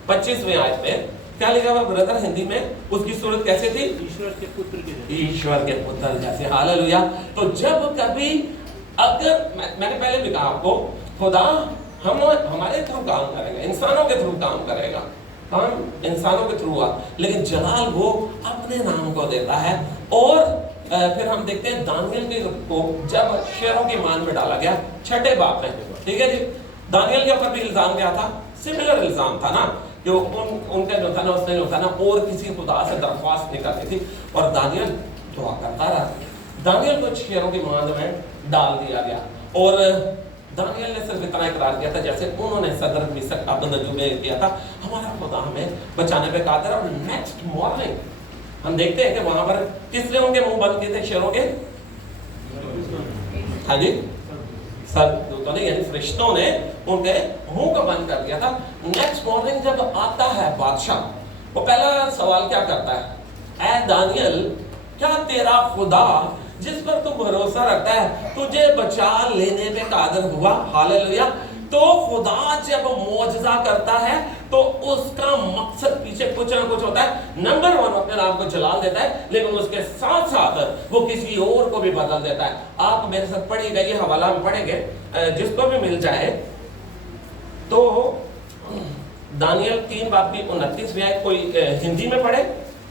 25वें आयत में क्या लिखा हुआ ब्रदर हिंदी में? उसकी सूरत कैसे थी? ईश्वर के पुत्र की जैसे। ईश्वर के पुत्र जैसे। हालेलुया। तो जब कभी, अगर मैंने पहले भी कहा आपको, खुदा हम हमारे थ्रू काम करेगा, इंसानों के थ्रू काम करेगा, काम इंसानों के थ्रू हुआ, लेकिन जलाल वो अपने नाम को देता है। और फिर हम देखते हैं दानियल के को जब शेरों की मान में डाला गया 6 बाब में, ठीक है जी, दानियल के ऊपर भी इल्जाम क्या था? सिमिलर इल्जाम था ना, जो उनका जो था ना, उसने जो था ना और किसी खुदा से दरख्वास्त नहीं करती थी, और दानियल दुआ करता रहा। दानियल को शेरों की मान में डाल दिया गया, और दानियल ने सिर्फ इतना इकरार किया था जैसे उन्होंने सदर मिसक अबदनगो में किया था, हमारा खुदा हमें बचाने पे कादिर है। और नेक्स्ट मॉर्निंग हम देखते हैं कि वहां पर किसने उनके मुंह बंद किए थे? शेरों के, हाँ जी, सब दूतों ने, यानी फरिश्तों ने उनके मुंह को बंद कर दिया था। नेक्स्ट मॉर्निंग जब आता है बादशाह, वो पहला सवाल क्या करता है? ऐ दानियल, क्या तेरा खुदा जिस पर तू भरोसा रखता है तुझे बचा लेने पे कादिर हुआ? हालेलुया। तो खुदा जब मौजज़ा करता है तो उसका मकसद पीछे कुछ ना कुछ होता है। नंबर 1 अपने नाम को जलाल देता है, लेकिन उसके साथ साथ वो किसी और को भी बदल देता है। आप मेरे साथ पढ़िएगा, ये हवाला हम पढ़ेंगे, जिसको भी मिल जाए तो दानियल 3 बाब की 29वीं आयत कोई हिंदी में पढ़े,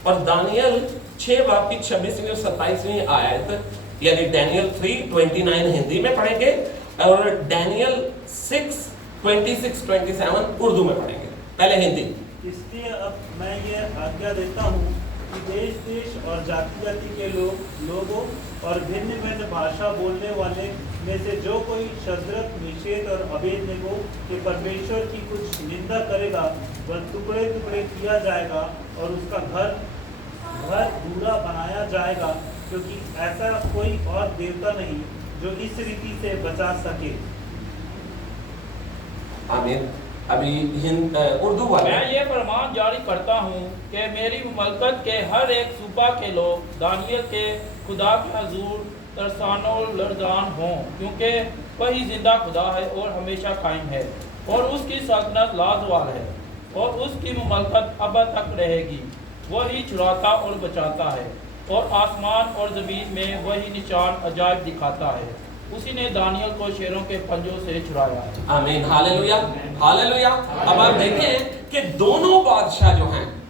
और दानियल 6 बाब की 26वीं और 27वीं आयत यानी डैनियल 3:29 हिंदी में पढ़ेंगे, और डैनियल 6:26-27 उर्दू में पढ़ेंगे। पहले हिंदी। इसलिए अब मैं ये आज्ञा देता हूँ कि देश देश और जाति जाति के लोगों और भिन्न भिन्न भाषा बोलने वाले में से जो कोई शद्रक, मिशेक और अबेदनगो के परमेश्वर की कुछ निंदा करेगा, वह टुकड़े टुकड़े किया जाएगा और उसका घर बूरा बनाया जाएगा, क्योंकि ऐसा कोई और देवता नहीं जो इस रीति से बचा सके। आमीन। अभी उर्दू वाले। मैं ये फरमान जारी करता हूँ कि मेरी ममलकत के हर एक सूबा के लोग दानियल के खुदा के हजूर तरसानो लरजान हों, क्योंकि वही जिंदा खुदा है और हमेशा कायम है, और उसकी सल्तनत लाजवाल है, और उसकी ममलकत अब तक रहेगी। वही छुड़ाता और बचाता है, और आसमान और ज़मीन में वही निशान अजायब दिखाता है। उसी ने दानियल को शेरों के पंजों से छुड़ाया। आमीन, हालेलुया, हालेलुया। अब आप देखें कि दोनों बादशाह जो हैं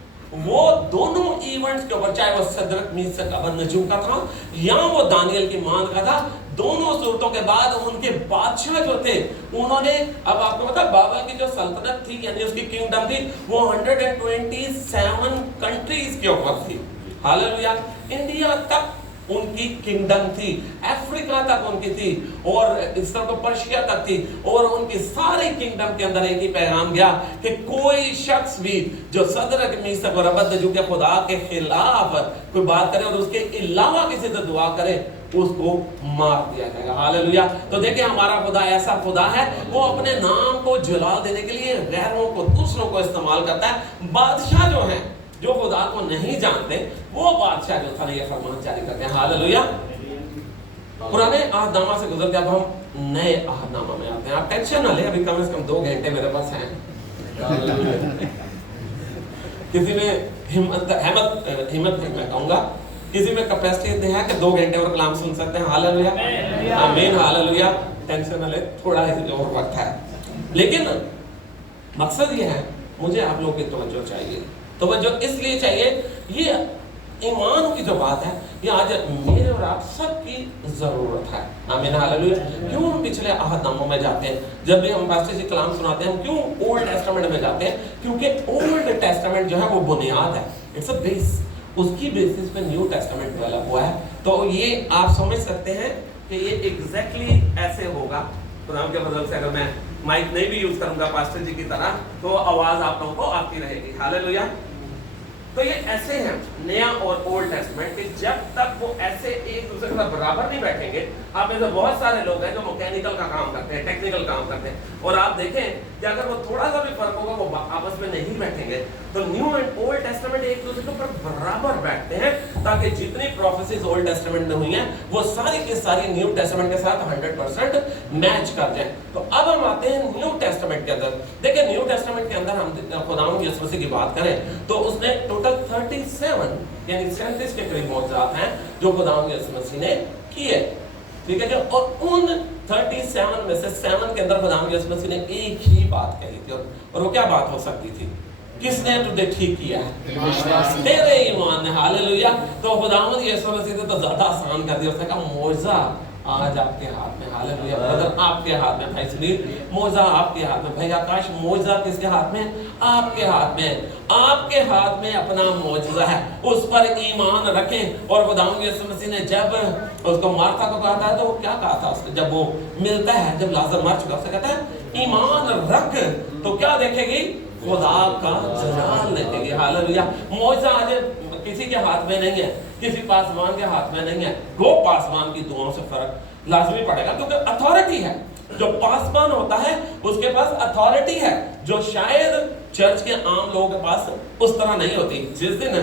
वो दोनों इवेंट्स के ऊपर, चाहे वो सदरक मीसक अबदनगो का था या वो दानियल की मान का था, दोनों सूरतों के बाद उनके बादशाह जो थे उन्होंने, अब आपको पता बाबल की जो सल्तनत थी यानी उसकी किंगडम थी वो 127 कंट्रीज के ऊपर थी। हालेलुया। इंडिया तक उनकी किंगडम थी, अफ्रीका तक उनकी थी, और इस तरह पर्शिया तक थी, और उनकी सारी किंगडम के अंदर एक ही पैगाम गया कि कोई शख्स भी जो सदरक मीसक और अबदनगो के खुदा के खिलाफ कोई बात करे और उसके अलावा किसी से दुआ करे उसको मार दिया जाएगा। हालेलुया। तो देखिए हमारा खुदा ऐसा खुदा है, वो अपने नाम को जलाल देने के लिए गैरों को, दूसरों को इस्तेमाल करता है। बादशाह जो हैं जो खुदा को नहीं जानते वो बादशाह जो था ये फरमान जारी करते हैं। हालेलुया। पुराने अहदनामा से गुजर के अब हम नए अहदनामा में आते हैं। आप टेंशन ना ले, अभी कम से कम 2 घंटे मेरे पास हैं। किसी में हिम्मत मैं कहूंगा, किसी में कैपेसिटी इतनी है कि 2 घंटे और कलाम सुन सकते हैं। हालेलुया, आमीन, हालेलुया। टेंशन ना ले, थोड़ा ही और वक्त है, लेकिन मकसद ये है मुझे आप लोगों की तवज्जो चाहिए। तवज्जो इसलिए चाहिए, ये ईमान की जो बात है ये आज मेरे और आप सबकी जरूरत है। आमीन, हालेलुया। क्यों हम पिछले अहदनामों में जाते हैं? जब भी हम पास्टर जी कलाम सुनाते हैं हम क्यों ओल्ड टेस्टामेंट में जाते हैं? क्योंकि ओल्ड टेस्टामेंट जो है वो बुनियाद है, इट्स अ बेस, उसकी बेसिस पे न्यू टेस्टामेंट डेवलप हुआ है। तो ये आप समझ सकते हैं कि ये एग्जैक्टली ऐसे होगा। खुदा के फजल से अगर मैं माइक नहीं भी यूज करूंगा पास्टर जी की तरह तो आवाज आप लोगों को आती रहेगी। हालेलुया। तो ये ऐसे हैं नया और ओल्ड टेस्टामेंट के, जब तक वो ऐसे एक दूसरे के साथ बराबर नहीं बैठेंगे। आप में से बहुत सारे लोग हैं जो मैकेनिकल का काम करते हैं, टेक्निकल काम करते हैं, और आप देखें कि अगर वो थोड़ा सा भी फर्क होगा वो आपस में नहीं बैठेंगे। तो न्यू एंड ओल्ड टेस्टामेंट एक दूसरे के ऊपर बराबर बैठते हैं ताकि जितनी प्रोफेसीज ओल्ड टेस्टामेंट में हुई हैं वो सारी की सारी न्यू टेस्टामेंट के साथ 100% मैच कर जाएं। तो अब हम आते हैं न्यू टेस्टामेंट के अंदर। देखिए न्यू टेस्टामेंट के अंदर हम खुदावंद यीशु मसीह की बात करें तो उसने टोटल 37 यानी 37 के करीब मौजूदात हैं जो खुदावंद यीशु मसीह ने किए। ठीक है जी। और उन 37 में से 7 के अंदर खुदावंद यीशु मसीह ने एक ही बात कही थी, और वो क्या बात हो सकती थी? किसने तुझे ठीक किया है? तेरे ईमान ने। हालेलुया। तो खुदावंद यीशु मसीह ने तो ज्यादा आसान कर दिया। उसने कहा मौजा आज आपके हाथ में। हालेलुया। ब्रदर आपके हाथ में, भाई सुनील मौजा आपके हाथ में, भाई आकाश मौजा किसके हाथ में? आपके हाथ में। आपके हाथ में अपना मौजूदा है, उस पर ईमान रखें। और खुदावंद यीशु मसीह ने जब उसको मार्था को कहा था तो वो क्या कहा था उसने? जब वो मिलता है, जब लाजर मर चुका, उसने कहता है ईमान रख तो क्या देखेगी? खुदा का जलाल देखेगी। हालेलुया। मौजूदा आज किसी के हाथ में नहीं है, किसी पासवान के हाथ में नहीं है। वो पासवान की दुआओं से फर्क लाजमी पड़ेगा क्योंकि अथॉरिटी है। जो पासबान होता है उसके पास अथॉरिटी है जो शायद चर्च के आम लोगों के पास उस तरह नहीं होती। जिस दिन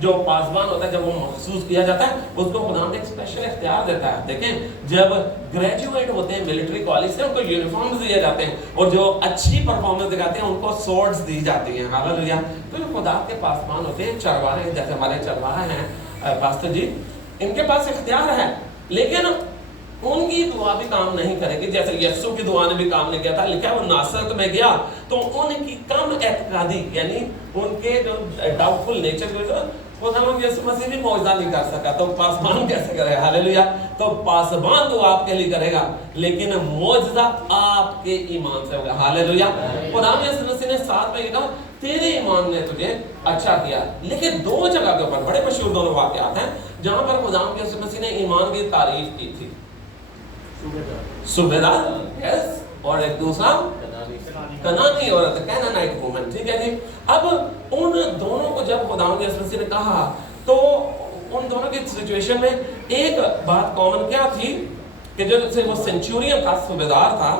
जो पासबान होता है जब वो महसूस किया जाता है उसको खुदा ने एक स्पेशल इख्तियार देता है। देखें जब ग्रेजुएट होते हैं मिलिट्री कॉलेज से उनको यूनिफॉर्म्स दिए जाते हैं और जो अच्छी परफॉर्मेंस दिखाते हैं उनको स्वॉर्ड्स दी जाती हैं। हालेलुया। तो जो खुदा के पासबान होते हैं चरवाहे, जैसे हमारे चरवाहे हैं पास्टर जी, इनके पास इख्तियार है लेकिन उनकी दुआ भी काम नहीं करेगी। जैसे यीशु की दुआ ने भी काम नहीं किया था। लिखा वो नासरत में गया तो उनकी कम एतकादी यानी उनके जो डाउटफुल नेचर की वजह से खुदावंद यीशु मसीह भी मौजूदा नहीं कर सका, तो पासबान कैसे करेगा? हालेलुया। तो पासबान तो आपके लिए करेगा लेकिन मौजूदा आपके ईमान से होगा। हालेलुया। खुदावंद यीशु मसीह ने साथ में कहा तेरे ईमान ने तुझे अच्छा किया। लेकिन दो जगह के ऊपर बड़े मशहूर दोनों वाकयात हैं जहां पर खुदावंद यीशु मसीह ने ईमान की तारीफ की थी। सूबेदार यस, और एक दूसरा कनानी औरत, कैनानाइट वुमन। ठीक है जी। अब उन दोनों को जब खुदावंद यीशु मसीह ने कहा तो उन दोनों की सिचुएशन में एक बात कॉमन क्या थी कि जो वो सेंचुरियन था, सूबेदार था,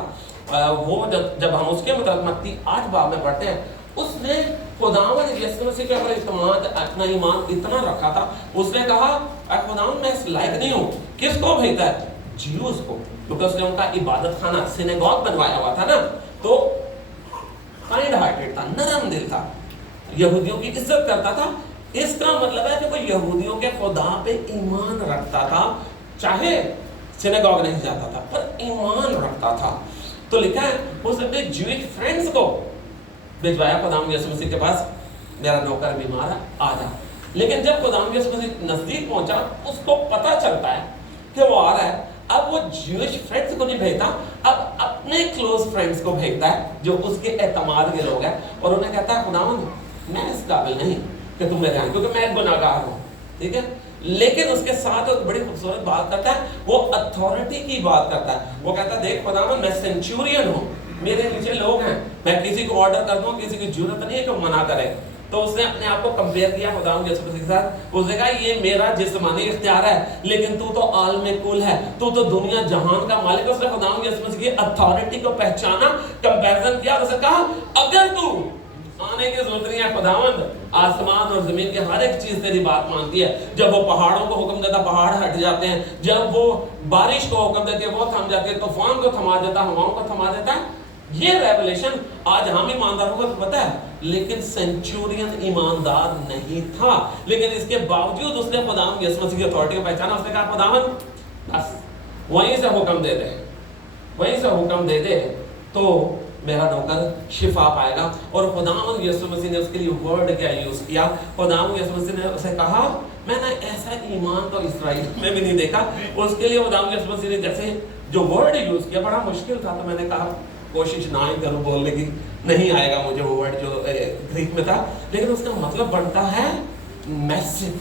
वो जब हम उसके मतलब मत्ती 8 बाब में पढ़ते हैं उसने खुदावंद यीशु मसीह के ऊपर इत्मीनान अपना ईमान इतना रखा था। उसने कहा खुदावंद मैं इस लायक नहीं हूँ। किसको भेजता है? ज्यूज को, क्योंकि उसने उनका इबादत खाना सिनेगॉग बनवाया हुआ था ना, तो काइंड हार्टेड था, नरम दिल था, यहूदियों की इज्जत करता था। इसका मतलब है कि वो यहूदियों के खुदा पे ईमान रखता था, चाहे सिनेगॉग नहीं जाता था पर ईमान रखता था। तो लिखा है उसने अपने ज्यूइश फ्रेंड्स को भिजवाया खुदावंद यीशु मसीह के पास, मेरा नौकर बीमार है आ जा। लेकिन जब खुदावंद यीशु मसीह नजदीक पहुंचा उसको पता चलता है कि वो आ रहा है। अब वो ज्यूइश फ्रेंड्स को नहीं भेजता, अब अपने क्लोज फ्रेंड्स को भेजता है जो उसके एतमाद के लोग हैं और उन्हें कहता है खुदावंद मैं इस काबिल नहीं कि तुम मेरे आए क्योंकि मैं एक गुनाहगार हूँ। ठीक है। लेकिन उसके साथ एक बड़ी खूबसूरत बात करता है, वो अथॉरिटी की बात करता है। वो कहता है देख खुदावंद मैं सेंचुरियन हूँ, मेरे नीचे लोग हैं, मैं किसी को ऑर्डर कर दूँ, किसी की जरूरत नहीं है कि मना करे। तो उसने अपने आप को कंपेयर किया खुदावंद यीशु मसीह के साथ। उसने कहा ये मेरा जिस्मानी इख्तियार है लेकिन तू तो आलम कुल है, तू तो दुनिया जहान का मालिक है। उसने खुदावंद यीशु मसीह की अथॉरिटी को पहचाना, कंपैरिजन किया। उसने कहा अगर तू आने की जरूरत नहीं है खुदावंद, आसमान और जमीन की हर एक चीज तेरी बात मानती है। जब वो पहाड़ों को हुक्म देता पहाड़ हट जाते हैं, जब वो बारिश को हुक्म देती है वो थम जाती है, तूफान को थमा देता, हवाओं को थमा देता है। ये रेवलेशन आज हम ईमानदारों को पता है लेकिन सेंचुरियन ईमानदार नहीं था। लेकिन इसके बावजूद उसने खुदावंद यीशु मसीह की अथॉरिटी को पहचाना। उसने कहा खुदावंद बस वहीं से हुक्म दे दे, वहीं से हुक्म दे दे तो मेरा नौकर शिफा पाएगा। और खुदावंद यीशु मसीह ने उसके लिए वर्ड क्या यूज किया? खुदावंद यीशु मसीह ने उसे कहा मैंने ऐसा ईमान तो इस्राएल में भी नहीं देखा। उसके लिए खुदावंद यीशु मसीह ने जैसे जो वर्ड यूज किया बड़ा मुश्किल था, तो मैंने कहा कोशिश ना ही करूं बोलने की, नहीं आएगा मुझे वो वर्ड जो ग्रीक में था, लेकिन उसका मतलब बनता है मैसिव,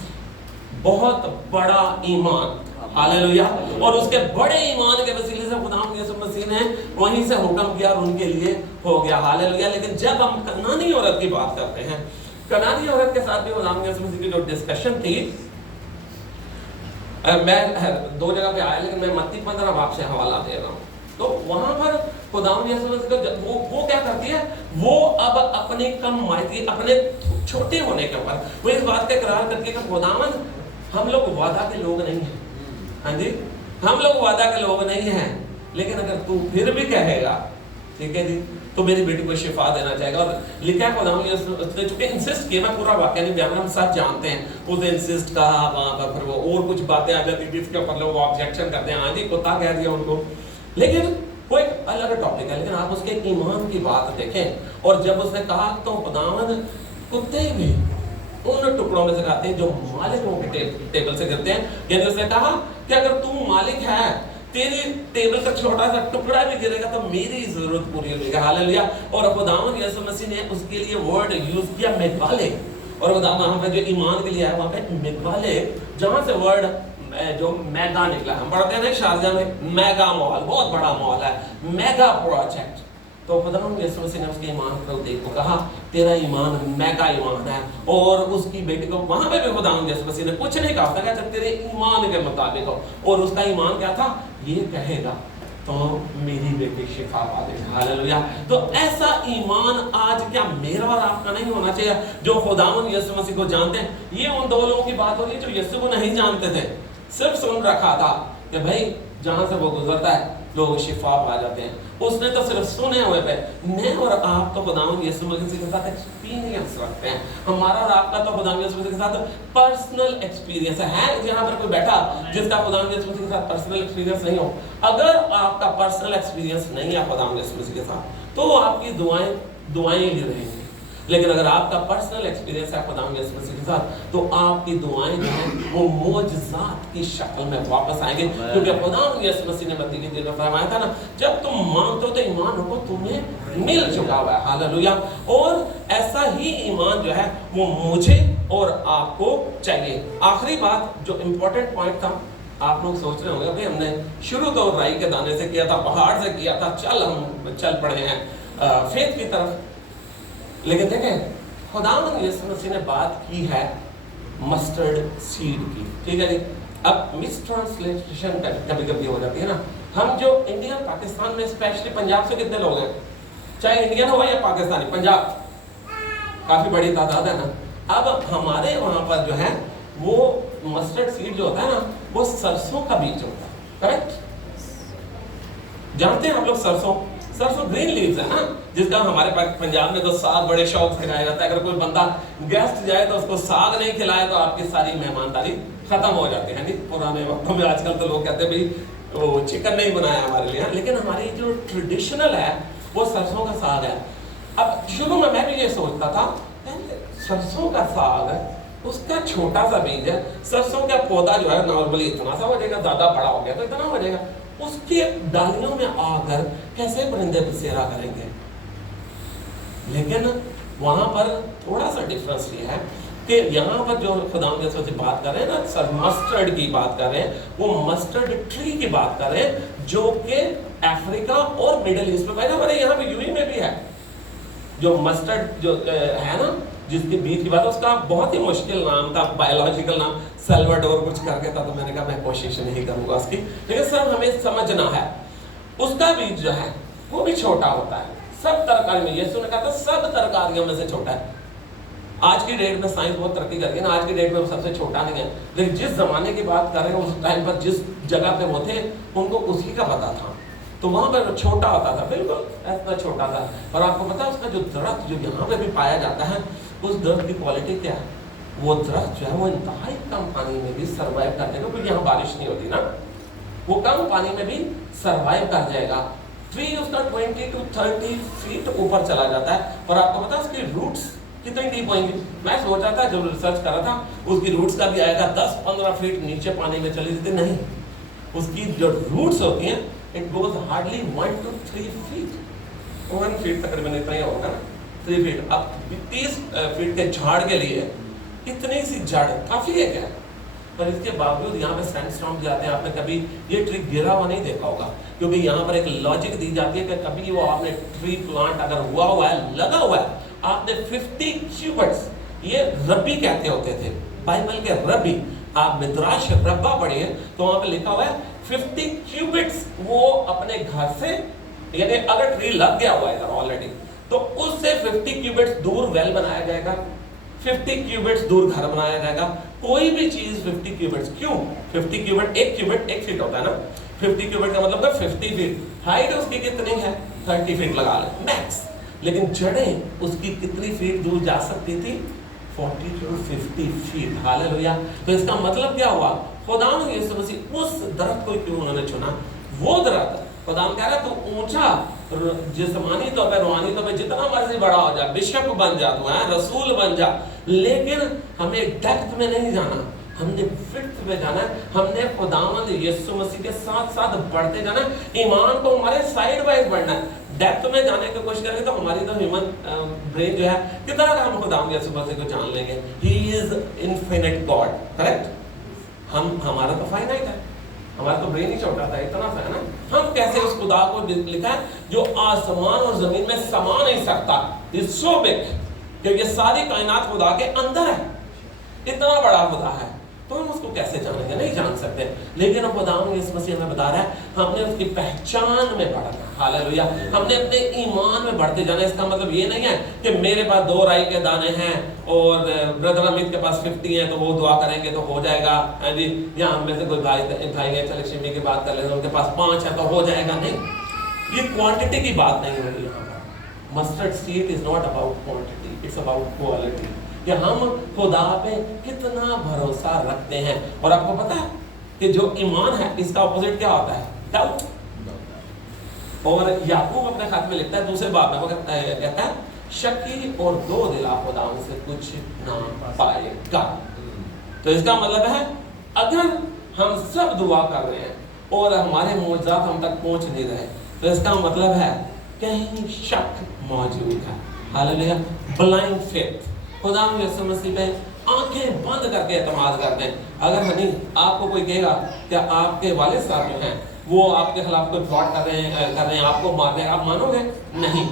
बहुत बड़ा ईमान। हालेलुया। और उसके बड़े ईमान के वसीले से खुदावंद यीशु मसीह ने वहीं से हुक्म किया और उनके लिए हो गया। हालेलुया। लेकिन जब हम कनानी औरत की बात करते हैं, कनानी औरत के साथ भी खुदावंद यीशु मसीह की जो डिस्कशन थी, मैं दो जगह पे आया लेकिन मैं मत्ती 15 बाब से हवाला दे रहा हूँ। तो वहां पर खुदावंद यीशु मसीह वो क्या करती है, वो अब अपने कम मायके, अपने छोटे होने के ऊपर वो इस बात का इकरार करती है कि खुदावंद हम लोग वादा के लोग नहीं हैं। हाँ जी, हम लोग वादा के लोग नहीं हैं, लेकिन अगर तू फिर भी कहेगा ठीक है जी तो मेरी बेटी को शिफा देना चाहेगा। और लिखा है खुदावंद यीशु उसने चूंकि इंसिस्ट किया, मैं पूरा वाक्य नहीं बयान, हम सब जानते हैं उसने इंसिस्ट कहा, वहां पर फिर वो और कुछ बातें आ जाती थी जिसके ऊपर लोग ऑब्जेक्शन करते हैं, हाँ जी कुत्ता कह दिया उनको। लेकिन वो एक अलग टॉपिक है, लेकिन आप उसके ईमान की बात देखें। और जब उसने कहा तो खुदावंद कुत्ते भी उन टुकड़ों में से खाते हैं जो मालिकों के टेबल से गिरते हैं। यानी उसने कहा कि अगर तू मालिक है, तेरी टेबल का छोटा सा टुकड़ा भी गिरेगा तो मेरी जरूरत पूरी होगी। हालेलुया। और खुदावंद यीशु मसीह ने उसके लिए वर्ड यूज किया मिगवाले। और वहां पे जो ईमान के लिए आया वहां पे मिगवाले, जहां से वर्ड जो मेगा निकला, हम पढ़ते हैं ना शारजा में मेगा मॉल, बहुत बड़ा मॉल है, मेगा प्रोजेक्ट। तो खुदावंद यीशु मसीह ने उसके ईमान को देखो, कहा तेरा ईमान मेगा ईमान है। और उसकी बेटी को वहां पे भी खुदावंद यीशु मसीह ने कुछ नहीं कहा, तेरे ईमान के मुताबिक हो। और उसका ईमान क्या था? ये कहेगा तो मेरी बेटी शिफा पा देगी। हालेलुया। तो ऐसा ईमान आज क्या मेरा और आपका नहीं होना चाहिए, जो खुदावंद यीशु मसीह को जानते हैं। ये उन दो लोगों की बात हो रही है जो यीशु को नहीं जानते थे, सिर्फ सुन रखा था कि भाई जहां से वो गुजरता है लोग शिफा पा जाते हैं। उसने तो सिर्फ सुने हुए पे। मैं और आप तो खुदावंद यीशु मसीह के साथ एक्सपीरियंस रखते हैं। हमारा और आपका तो खुदावंद यीशु मसीह के साथ पर्सनल एक्सपीरियंस है। यहाँ पर कोई बैठा जिसका खुदावंद यीशु मसीह के साथ पर्सनल एक्सपीरियंस नहीं हो? अगर आपका पर्सनल एक्सपीरियंस नहीं है खुदावंद यीशु मसीह के साथ, तो आपकी दुआएं ही रहेंगी। लेकिन अगर आपका पर्सनल एक्सपीरियंस है खुदावंद यीशु मसीह के साथ, तो आपकी दुआएं जो हैं वो मोजज़ात की शक्ल में वापस आएंगे। क्योंकि खुदावंद यीशु मसीह ने मत्ती की इंजील में फरमाया था ना, जब तुम मांगते हो तो ईमान रखो तुम्हें मिल चुका हुआ है। हालेलुया। और ऐसा ही ईमान जो है वो मुझे और आपको चाहिए। आखिरी बात जो इंपॉर्टेंट पॉइंट था, आप लोग सोच रहे होंगे भाई हमने शुरू तो राई के दाने से किया था, पहाड़ से किया था, हम चल पड़े हैं फेथ की तरफ। लेकिन देखें खुदावंद यीशु मसीह ने बात की है मस्टर्ड सीड की, ठीक है जी। अब मिस ट्रांसलेशन कभी कभी हो जाती है ना। हम जो इंडिया पाकिस्तान में स्पेशली पंजाब से कितने लोग हैं, चाहे इंडियन हो या पाकिस्तानी, पंजाब काफी बड़ी तादाद है ना। अब हमारे वहां पर जो है वो मस्टर्ड सीड जो होता है ना, वो सरसों का बीज होता है, करेक्ट? जानते हैं आप लोग सरसों ग्रीन लीव्स है ना, जिसका हमारे पंजाब में तो साग बड़े शौक से खाया जाता है। अगर कोई बंदा गेस्ट जाए तो उसको साग नहीं खिलाए तो आपकी सारी मेहमानदारी खत्म हो जाती है। नहीं पुराने वक्तों में, आजकल तो लोग कहते हैं भाई वो चिकन नहीं बनाया हमारे लिए, लेकिन हमारी जो ट्रेडिशनल है वो सरसों का साग है। अब शुरू में मैं भी ये सोचता था सरसों का साग उसका छोटा सा बीज है, सरसों का पौधा जो है नॉर्मली इतना सा हो जाएगा, ज्यादा बड़ा हो गया तो इतना हो जाएगा, उसके डालियों में आकर कैसे परिंदे बसेरा करेंगे। लेकिन वहां पर थोड़ा सा डिफरेंस ये है कि यहाँ पर जो खुदावंद यीशु मसीह बात कर रहे हैं ना, सर मस्टर्ड की बात कर रहे हैं, वो मस्टर्ड ट्री की बात कर रहे हैं जो कि अफ्रीका और मिडिल ईस्ट में, हमारे यहाँ पे यूएई में भी है। जो मस्टर्ड जो है ना, जिसके बीज की बात, उसका बहुत ही मुश्किल नाम था, बायोलॉजिकल नाम सल्वाडोर कुछ करके था, तो मैंने कहा मैं कोशिश नहीं करूंगा उसकी, लेकिन सर हमें समझना है उसका बीज जो है वो भी छोटा होता है। सब तरकारी में, यीशु ने कहा था सब तरकारियों में से छोटा है। आज की डेट में साइंस बहुत तरक्की कर रही है ना, आज की डेट में वो सबसे छोटा नहीं है, लेकिन जिस जमाने की बात कर रहे हैं उस टाइम पर जिस जगह पे वो थे उनको उसी का पता था, तो वहां पर छोटा होता था, बिल्कुल ऐसा छोटा था। और आपको पता है उसका जो दरख्त जो यहाँ पे भी पाया जाता है, उस दरख्त की क्वालिटी क्या है, वो दरख्त जो है वो इंतहाई कम पानी में भी सर्वाइव करने को, क्योंकि यहाँ बारिश नहीं होती ना, वो कम पानी में भी सर्वाइव कर जाएगा। ट्री उसका 20 to 30 फीट ऊपर चला जाता है। और आपको पता है उसकी रूट्स कितनी डीप होंगी? मैं सोच रहा था जब रिसर्च कर रहा था उसकी रूट्स का भी आएगा 10-15 फीट नीचे पानी में चली जाती, नहीं, उसकी जो रूट्स होती हैं it goes hardly 1 to 3 feet, 1 feet तकरीबन इतना ही होगा ना, 3 फीट। अब 30 फीट के झाड़ के लिए इतनी सी जड़ काफी है क्या? पर इसके बावजूद यहाँ पे सैंडस्टॉर्म जाते हैं। आपने कभी ये ट्री गिरा हुआ नहीं देखा होगा, क्योंकि यहाँ पर एक लॉजिक दी जाती है कि कभी वो आपने ट्री प्लांट अगर हुआ हुआ है, लगा हुआ है, आपने 50 क्यूबिट्स, ये रब्बी कहते होते थे बाइबल के रब्बी, आप मिद्राश रब्बा पढ़िए तो वहां पे लिखा हुआ है 50 क्यूबिट्स वो अपने घर से, यानी अगर ट्री लग गया हुआ है ऑलरेडी तो उससे 50 क्यूबिट्स दूर वेल बनाया जाएगा, 50 क्यूबिट्स दूर घर बनाया जाएगा। कोई भी चीज 50 क्यूबिट्स, क्यों 50 क्यूबिट, एक क्यूबिट 1 फीट होता है ना, 50 क्यूबिट का मतलब है 50 फीट, हाइट उसकी कितनी है 30 फीट लगा ले मैक्स, लेकिन जड़ें उसकी कितनी फीट दूर जा सकती थी 40 to 50 फीट। हालेलुया। तो इसका मतलब क्या हुआ, खुदावंद यीशु मसीह उस दरख्त को क्यों उन्होंने चुना, वो दरख्त खुदावंद कह रहा है तो ऊंचा जिस्मानी तौर पे, रूहानी तौर पे जितना मर्जी बड़ा हो जा, बिशप बन जा, तू है रसूल बन जा, लेकिन हमें डेप्थ में नहीं जाना, हमने विड्थ में जाना है। हमने खुदावंद यीशु मसीह के साथ साथ बढ़ते जाना है, ईमान को हमारे साइड बाय बढ़ना है। डेप्थ में जाने की कोशिश करेंगे तो हमारी तो ह्यूमन ब्रेन जो है कितना हम खुदावंद यीशु मसीह को जान लेंगे। He is infinite God, correct. हमारा तो फाइनाइट है, हमारा तो ब्रेन ही छोटा था, इतना सा है ना, हम कैसे उस खुदा को लिखा है जो आसमान और जमीन में समा नहीं सकता, इज सो बिग, क्योंकि सारी कायनात खुदा के अंदर है, इतना बड़ा खुदा है। तो हम उसको कैसे जानेंगे? नहीं जान सकते। लेकिन अब खुदावंद यीशु मसीह हमें बता रहा है हमने उसकी पहचान में बढ़ना। हालेलुया। हमने अपने ईमान में बढ़ते जाना। इसका मतलब ये नहीं है कि मेरे पास 2 राई के दाने हैं और ब्रदर अमित के पास 50 है तो वो दुआ करेंगे तो हो जाएगा। हाँ जी, या हम में से कोई भाई गए चले शिमी की बात कर लेते हैं, उनके पास 5 है तो हो जाएगा। नहीं, ये क्वांटिटी की बात नहीं हो रही यहाँ पर। Mustard seed is not about quantity, it's about quality, कि हम खुदा पे कितना भरोसा रखते हैं। और आपको पता है कि जो ईमान है इसका ऑपोजिट क्या होता है? डाउट। और याकूब अपने खत में लिखता है दूसरे बाब में, वो कहता है शकी और 2 दिला खुदा से कुछ ना पाएगा। तो इसका मतलब है अगर हम सब दुआ कर रहे हैं और हमारे मोजज़ात हम तक पहुंच नहीं रहे, तो इसका मतलब है कहीं शक मौजूद है। हालेलुया। ब्लाइंड फेथ, खुदा यीशु मसीह पे आंखें बंद करके एतमाद करते हैं। अगर नहीं आपको कोई कहेगा कि आपके वालिद साहब जो हैं वो आपके खिलाफ कोई फ्रॉड कर रहे हैं आपको मार रहे हैं, आप मानोगे? नहीं।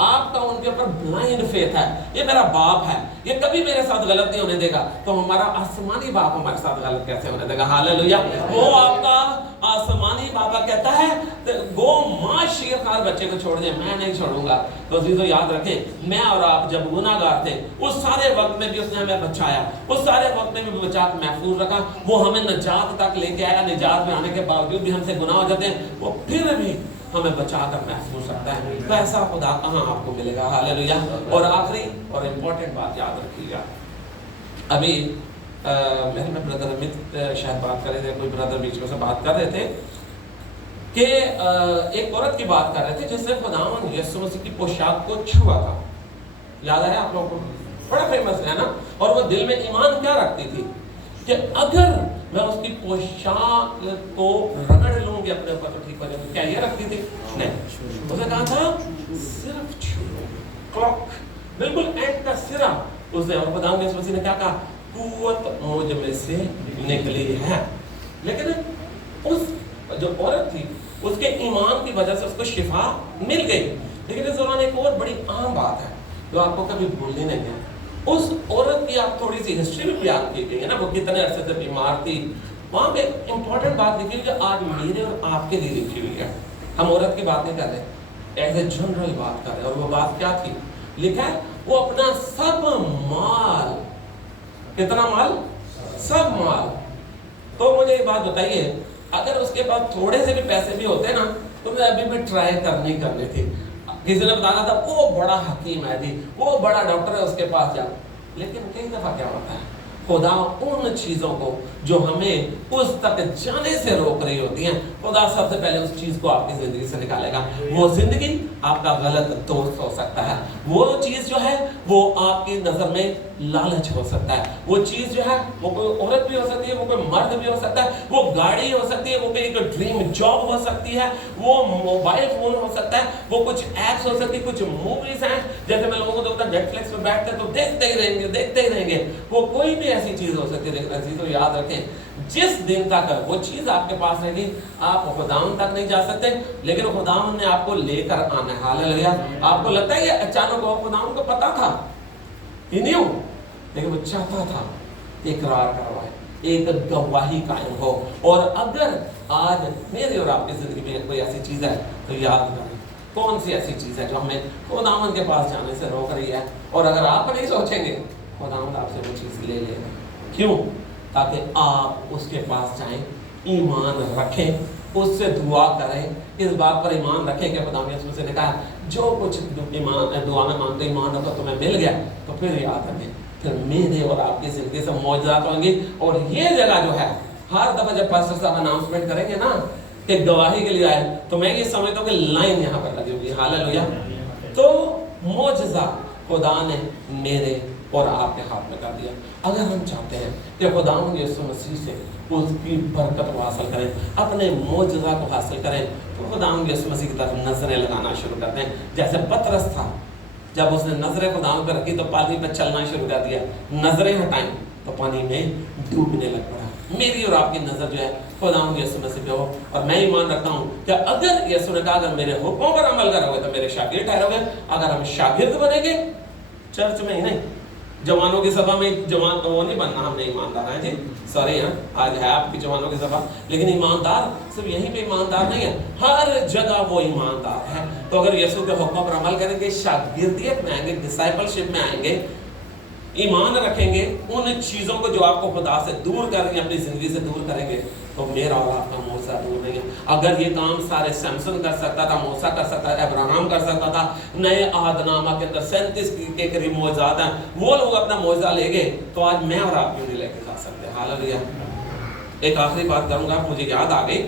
आपका उनके ऊपर ब्लाइंड फेथ है, ये मेरा बाप है, ये कभी मेरे साथ गलत नहीं होने देगा। तो हमारा आसमानी बाप हमारे साथ गलत कैसे होने देगा? हालेलुया। वो आपका आसमानी बाबा कहता है गो माँ शेरखार बच्चे को छोड़ दे, मैं नहीं छोड़ूंगा। तो अजीजों याद रखें, मैं और आप जब गुनाहगार थे उस सारे वक्त में भी उसने हमें बचाया, उस सारे वक्त में भी बचा के महफूज रखा। वो हमें निजात तक लेके आया। निजात में आने के बावजूद भी हमसे गुनाह हो जाते हैं, वो फिर भी हमें बचाकर महसूस रखता है। तो ऐसा खुदा कहाँ आपको मिलेगा? हालेलुया। और आखिरी और इम्पोर्टेंट बात याद रखिएगा, अभी मेरे में ब्रदर अमित शायद बात कर रहे थे, कोई ब्रदर बीच में से बात कर रहे थे कि एक औरत की बात कर रहे थे जिसने खुदावंद यीशु मसीह की पोशाक को छुआ था। याद है आप लोगों को? बड़ा फेमस है ना। और वो दिल में ईमान क्या रखती थी कि अगर मैं उसकी पोशाक को रगड़ लूंगी अपने ऊपर तो ठीक हो जाएगा। क्या ये रखती थी? नहीं। उसने कहा था सिर्फ छू, बिल्कुल एंड का सिरा उसने। और खुदावंद यीशु मसीह ने क्या कहा? कुव्वत मुझ में से निकली है। लेकिन उस जो औरत थी उसके ईमान की वजह से उसको शिफा मिल गई। लेकिन इस दौरान एक और बड़ी आम बात है जो आपको कभी भूलनी नहीं है। उस औरत की आप थोड़ी सी हिस्ट्री भी बयान की गई है ना, वो कितने अरसे से बीमार थी। वहां पे इंपॉर्टेंट बात लिखी हुई जो आज मेरे और आपके लिए लिखी हुई है। हम औरत की बात नहीं कर रहे, एज ए जनरल बात कर रहे हैं। और वो बात क्या थी? लिखा है वो अपना सब माल, कितना माल? सब माल। तो मुझे एक बात बताइए, अगर उसके पास थोड़े से भी पैसे भी होते ना तो मैं अभी भी ट्राई करनी थी। किसी ने बताना था वो बड़ा हकीम है जी, वो बड़ा डॉक्टर है, उसके पास जाओ। लेकिन कई दफा क्या होता है, खुदा उन चीजों को जो हमें उस तक जाने से रोक रही होती हैं, खुदा सबसे पहले उस चीज को आपकी जिंदगी से निकालेगा। वो जिंदगी आपका गलत दोस्त हो सकता है, वो चीज जो है वो आपकी नजर में लालच हो सकता है, वो चीज जो है वो कोई औरत भी हो सकती है, वो कोई मर्द भी हो सकता है, वो गाड़ी हो सकती है, वो कोई एक ड्रीम जॉब हो सकती है, वो मोबाइल फोन हो सकता है, वो कुछ एप्स हो सकती है, कुछ मूवीज हैं। जैसे मैं लोगों को देखता हूं नेटफ्लिक्स पे बैठते हैं तो देखते ही रहेंगे। वो कोई भी ऐसी चीज हो सकती है। लेकिन तो याद रखें, जिस दिन तक वो चीज आपके पास रहेगी आप खुदावंद तक नहीं जा सकते। लेकिन खुदावंद ने आपको लेकर आना है। हालेलुया। आपको लगता है ये अचानक हो, खुदावंद को पता था, ही न्यू, लेकिन वो चाहता था इकरार करवाए, एक गवाही कायम हो। और अगर आज मेरी और आपकी जिंदगी में कोई ऐसी चीज है तो याद करें कौन सी ऐसी चीज है जो हमें खुदावंद के पास जाने से रोक रही है। और अगर आप नहीं सोचेंगे खुदावंद आपसे वो चीज ले लेगा। क्यों? ताकि आप उसके पास जाएं, ईमान रखें, उससे दुआ करें, इस बात पर ईमान रखें कि खुदा यीशु मसीह ने कहा जो कुछ ईमान दुआ में मांगते ईमान रखो तुम्हें मिल गया। तो फिर याद रखें, फिर मेरे और आपकी जिंदगी से मौजूदात होंगी। और ये जगह जो है हर दफा जब पास्टर साहब अनाउंसमेंट करेंगे ना कि गवाही के लिए आए, तो मैं ये समझता हूँ कि लाइन यहाँ पर लगी होगी। हालेलुया। तो मौजज़ा खुदा ने मेरे और आपके हाथ में कर दिया। अगर हम चाहते हैं कि खुदावंद यीशु मसीह से उसकी बरकत को हासिल करें, अपने मौजज़ा को हासिल करें, तो खुदावंद यीशु मसीह की तरफ नजरें लगाना शुरू करते हैं। जैसे पतरस था, जब उसने नजरें खुदावंद पर रखी तो पानी पर चलना शुरू कर दिया, नजरें हटाई तो पानी में डूबने लग पड़ा। मेरी और आपकी नजर जो है खुदावंद यीशु मसीह पे हो। और मैं ईमान रखता हूँ कि अगर यीशु ने कहा अगर मेरे हुक्मों पर अमल करोगे तो मेरे शागिर्द ठहरोगे। अगर हम शागिर्द बनेंगे, चर्च में ही नहीं जवानों की सभा में जवान वो नहीं बनना, हमने ईमानदार हैं जी, सॉरी हैं, आज है आपकी जवानों की सभा, लेकिन ईमानदार सिर्फ यहीं पे ईमानदार नहीं है, हर जगह वो ईमानदार है। तो अगर यीशु के हुक्म पर अमल करेंगे, शागिर्दियत में आएंगे, डिसाइपलशिप में आएंगे, ईमान रखेंगे, उन चीजों को जो आपको खुदा से दूर कर रही है, अपनी जिंदगी से दूर करेंगे, तो मेरा और आपका मूसा दूर नहीं है। अगर ये काम सारे सैमसन कर सकता था, मूसा कर सकता था, अब्राहम कर सकता था, नए अहदनामा के अंदर 37 के करीब मौजूद हैं, वो लोग अपना मौजा ले गए, तो आज मैं और आप क्यों नहीं लेके जा सकते? हालेलुया। एक आखिरी बात करूंगा, मुझे याद आ गई,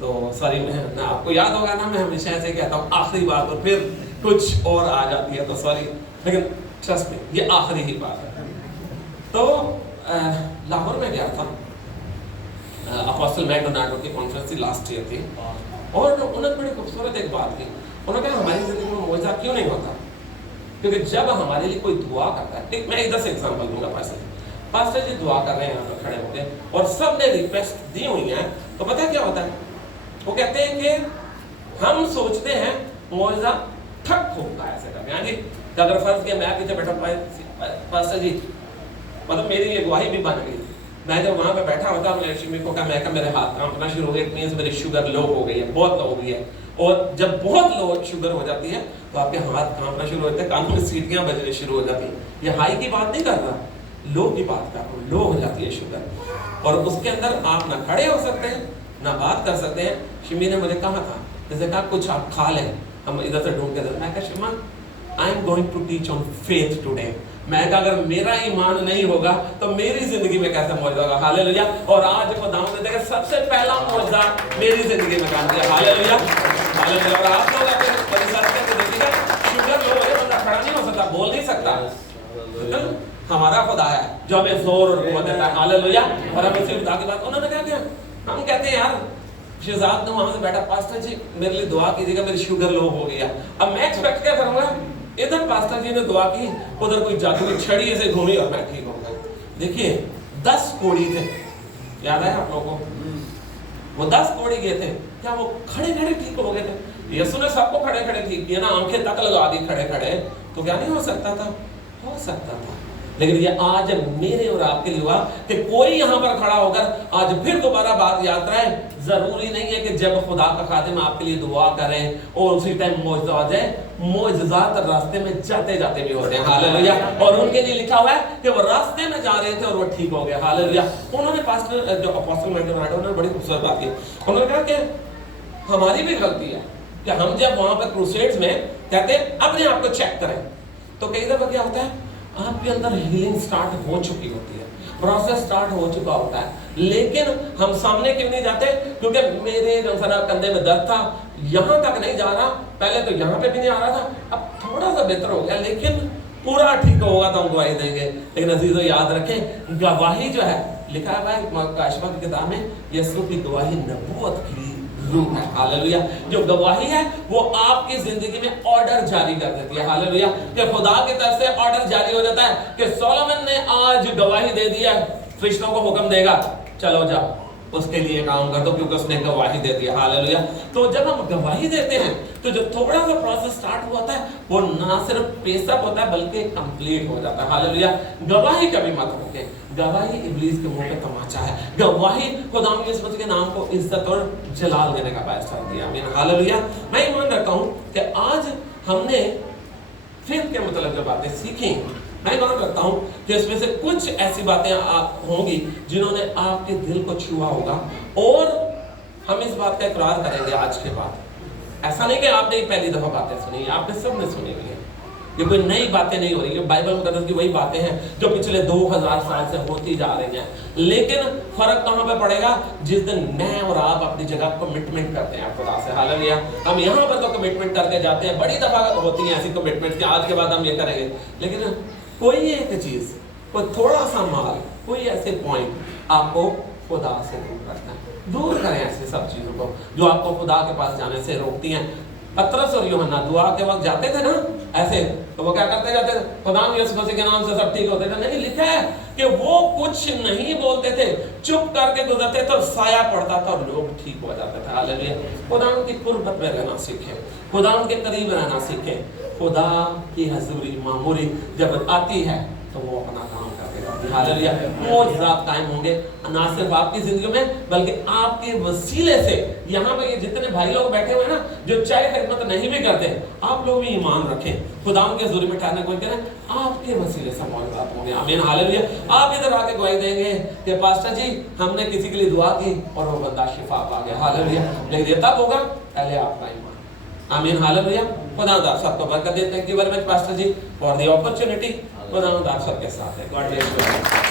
तो सॉरी, मैं आपको याद होगा ना, मैं हमेशा ऐसे कहता हूँ आखिरी बात, और फिर कुछ और आ जाती है, तो सॉरी, लेकिन ट्रस्ट में ये आखिरी ही बात है। तो लाहौर में गया था, अपोस्टल मैकडोनाल्ड की कॉन्फ्रेंस थी, लास्ट ईयर थी, और उन्होंने बड़ी खूबसूरत एक बात की। उन्होंने कहा हमारी जिंदगी में मौजा क्यों नहीं होता? क्योंकि जब हमारे लिए कोई दुआ करता है, एक मैं इधर से एग्जांपल दूंगा, पास्टर जी दुआ कर रहे हैं यहाँ पर खड़े होकर, और सब ने रिक्वेस्ट दी हुई है, तो पता क्या होता है? वो कहते हैं कि हम सोचते हैं मौजा ठक होता है ऐसे करके। हाँ जी, अगर फर्ज किया मैं पीछे बैठा, पास्टर जी मतलब मेरी ये गवाही भी बन गई, मैं जब वहाँ पे बैठा होता, मेरे शिमी को कहा, मैं कहा मेरे हाथ कांपना शुरू हो गया, इट मींस मेरी शुगर लो हो गई है, बहुत लो हो गई है, और जब बहुत लो शुगर हो जाती है तो आपके हाथ कांपना शुरू होते हैं, कानों में सीटियाँ बजनी शुरू हो जाती हैं। ये हाई की बात नहीं कर रहा, लो की बात कर रहा हूँ, लो हो जाती है शुगर, और उसके अंदर आप ना खड़े हो सकते हैं ना बात कर सकते हैं। शिमी ने मुझे कहा था, जैसे कहा कुछ आप खा लें, हम इधर से ढूंढ के, मैं कहा Shima I am going to teach on faith today. मैं कहा अगर मेरा ईमान नहीं होगा तो मेरी जिंदगी में कैसे मौजूद होगा? हालेलुया। और आज खुदावंद ने देखा सबसे पहला मौजूदा मेरी जिंदगी में काम किया। Hallelujah, hallelujah. और आप लोग अपने परिसर में देखिएगा, शुगर लो है, बंदा खड़ा नहीं हो सकता, बोल नहीं सकता, हमारा खुदा है जो हमें जोर और कुव्वत देता है। हालेलुया। और हम इसी खुदा की बात, उन्होंने क्या किया, हम कहते हैं यार शहजाद ने वहां से बैठा, पास्टर जी मेरे लिए दुआ कीजिएगा, मेरी शुगर लो हो गया। अब मैं एक्सपेक्ट क्या करूंगा, इधर पास्टर जी ने दुआ की, उधर कोई जादू की छड़ी ऐसे घूमी और मैं ठीक हो गया। देखिए 10 कोड़ी थे, याद है आप लोगों को? वो 10 कोड़ी गए थे, क्या वो खड़े खड़े ठीक हो गए थे? यीशु ने सबको खड़े खड़े ठीक किया ना, आंखें तक लगा दी खड़े खड़े, तो क्या नहीं हो सकता था? हो सकता था। लेकिन ये आज मेरे और आपके लिए हुआ कि कोई यहाँ पर खड़ा होकर आज फिर दोबारा बात याद रहे। जरूरी नहीं है कि जब खुदा का खादिम आपके लिए दुआ करें और उसी टाइम मौजूद आ जाए, मौजूदात रास्ते में जाते जाते भी होते हैं। हालेलुया। और उनके लिए लिखा हुआ है कि वो रास्ते में जा रहे थे और वो ठीक हो गए। हालेलुया। उन्होंने पास्टर जो अपोस्टल मैकडोनाल्ड ने बड़ी खूबसूरत बात की, उन्होंने कहा कि हमारी भी गलती है कि हम जब वहां पर क्रूसेड्स में कहते हैं अपने आप को चेक करें, तो कई दफा क्या होता है, आपके अंदर हीलिंग स्टार्ट हो चुकी होती है, प्रोसेस स्टार्ट हो चुका होता है, लेकिन हम सामने क्यों नहीं जाते? क्योंकि मेरे कंधे में दर्द था, यहाँ तक नहीं जा रहा, पहले तो यहाँ पे भी नहीं आ रहा था, अब थोड़ा सा बेहतर हो गया, लेकिन पूरा ठीक होगा तो हम गवाही देंगे। लेकिन अजीजों याद रखें, गवाही जो है लिखा है काशिफा की किताब में, यीशु की गवाही नबूवत की रूह है। हालेलुया। जो गवाही है वो आपकी जिंदगी में ऑर्डर जारी कर देती है। हालेलुया। कि खुदा की तरफ से ऑर्डर जारी हो जाता है कि सोलोमन ने आज गवाही दे दी है, फरिश्तों को हुक्म देगा चलो जाओ उसके लिए काम कर दो, क्योंकि उसने गवाही दे दी। हालेलुया। तो जब हम गवाही देते हैं तो जो थोड़ा सा प्रोसेस स्टार्ट हुआ है वो ना सिर्फ पेशअप होता है बल्कि कंप्लीट हो जाता है। हालेलुया। गवाही कभी मत रोके, गवाही इब्लीस के मुंह पे तमाचा है, गवाही खुदा के नाम को इज्जत और जलाल देने का बायस कर दिया। आमीन। हालेलुया। मैं ईमान रखता हूं कि आज हमने फेथ के मतलब जो बातें सीखी, मैं मान रखता हूं कि इसमें से कुछ ऐसी बातें होंगी जिन्होंने आपके दिल को छुआ होगा, और हम इस बात का इकरार करेंगे आज के बाद। ऐसा नहीं कि आपने पहली दफा बातें सुनी, आपने सबने सुनी हुई है, ये कोई नई बातें नहीं हो रही, ये बाइबल मुकद्दस की वही बातें हैं जो पिछले 2000 साल से होती जा रही हैं। लेकिन फर्क कहाँ पे पड़ेगा? जिस दिन मैं और आप अपनी जगह कमिटमेंट करते हैं खुदा से। हालेलुया। हम यहाँ पर तो कमिटमेंट करके जाते हैं, बड़ी दफा होती है ऐसी कमिटमेंट कि आज के बाद हम ये करेंगे, लेकिन कोई एक चीज, कोई थोड़ा सा माल, कोई ऐसे पॉइंट आपको खुदा से दूर रखना है। दूर करें ऐसे सब चीजों को जो आपको खुदा के पास जाने से रोकती हैं। पतरस और यूहन्ना दुआ के वक्त जाते थे ना ऐसे, तो वो क्या करते जाते थे? खुदा यीशु मसीह के नाम से सब ठीक होते थे? नहीं, लिखा है कि वो कुछ नहीं बोलते थे, चुप करके गुजरते तो साया पड़ता था और लोग ठीक हो जाते थे। हालेलुया। खुदा की कुर्बत में रहना सीखें, खुदा के करीब रहना सीखें। खुदा की हजूरी मामूली जब आती है तो वो अपना काम करेगा। हालेलुया। मोअज़्ज़ात कायम होंगे ना सिर्फ आपकी जिंदगी में बल्कि आपके वसीले से। यहाँ पे जितने भाई लोग बैठे हुए हैं ना जो चाहे खिदमत नहीं भी करते, आप लोग भी ईमान रखें, खुदा के ज़ुल्म में ठहरने को करें, आपके वसीले से मोअज़्ज़ात होंगे। आमीन हालेलुया। आप इधर आके गवाही देंगे कि पास्टर जी हमने किसी के लिए दुआ की और वो बंदा शिफा पा गया। हालेलुया। लेकिन तब होगा पहले आपका ईमान। आमीन हालेलुया। खुदा आप सबको बरकत दे। Thank you very much pastor ji for the opportunity. खुदा आप सबके साथ है। God bless you.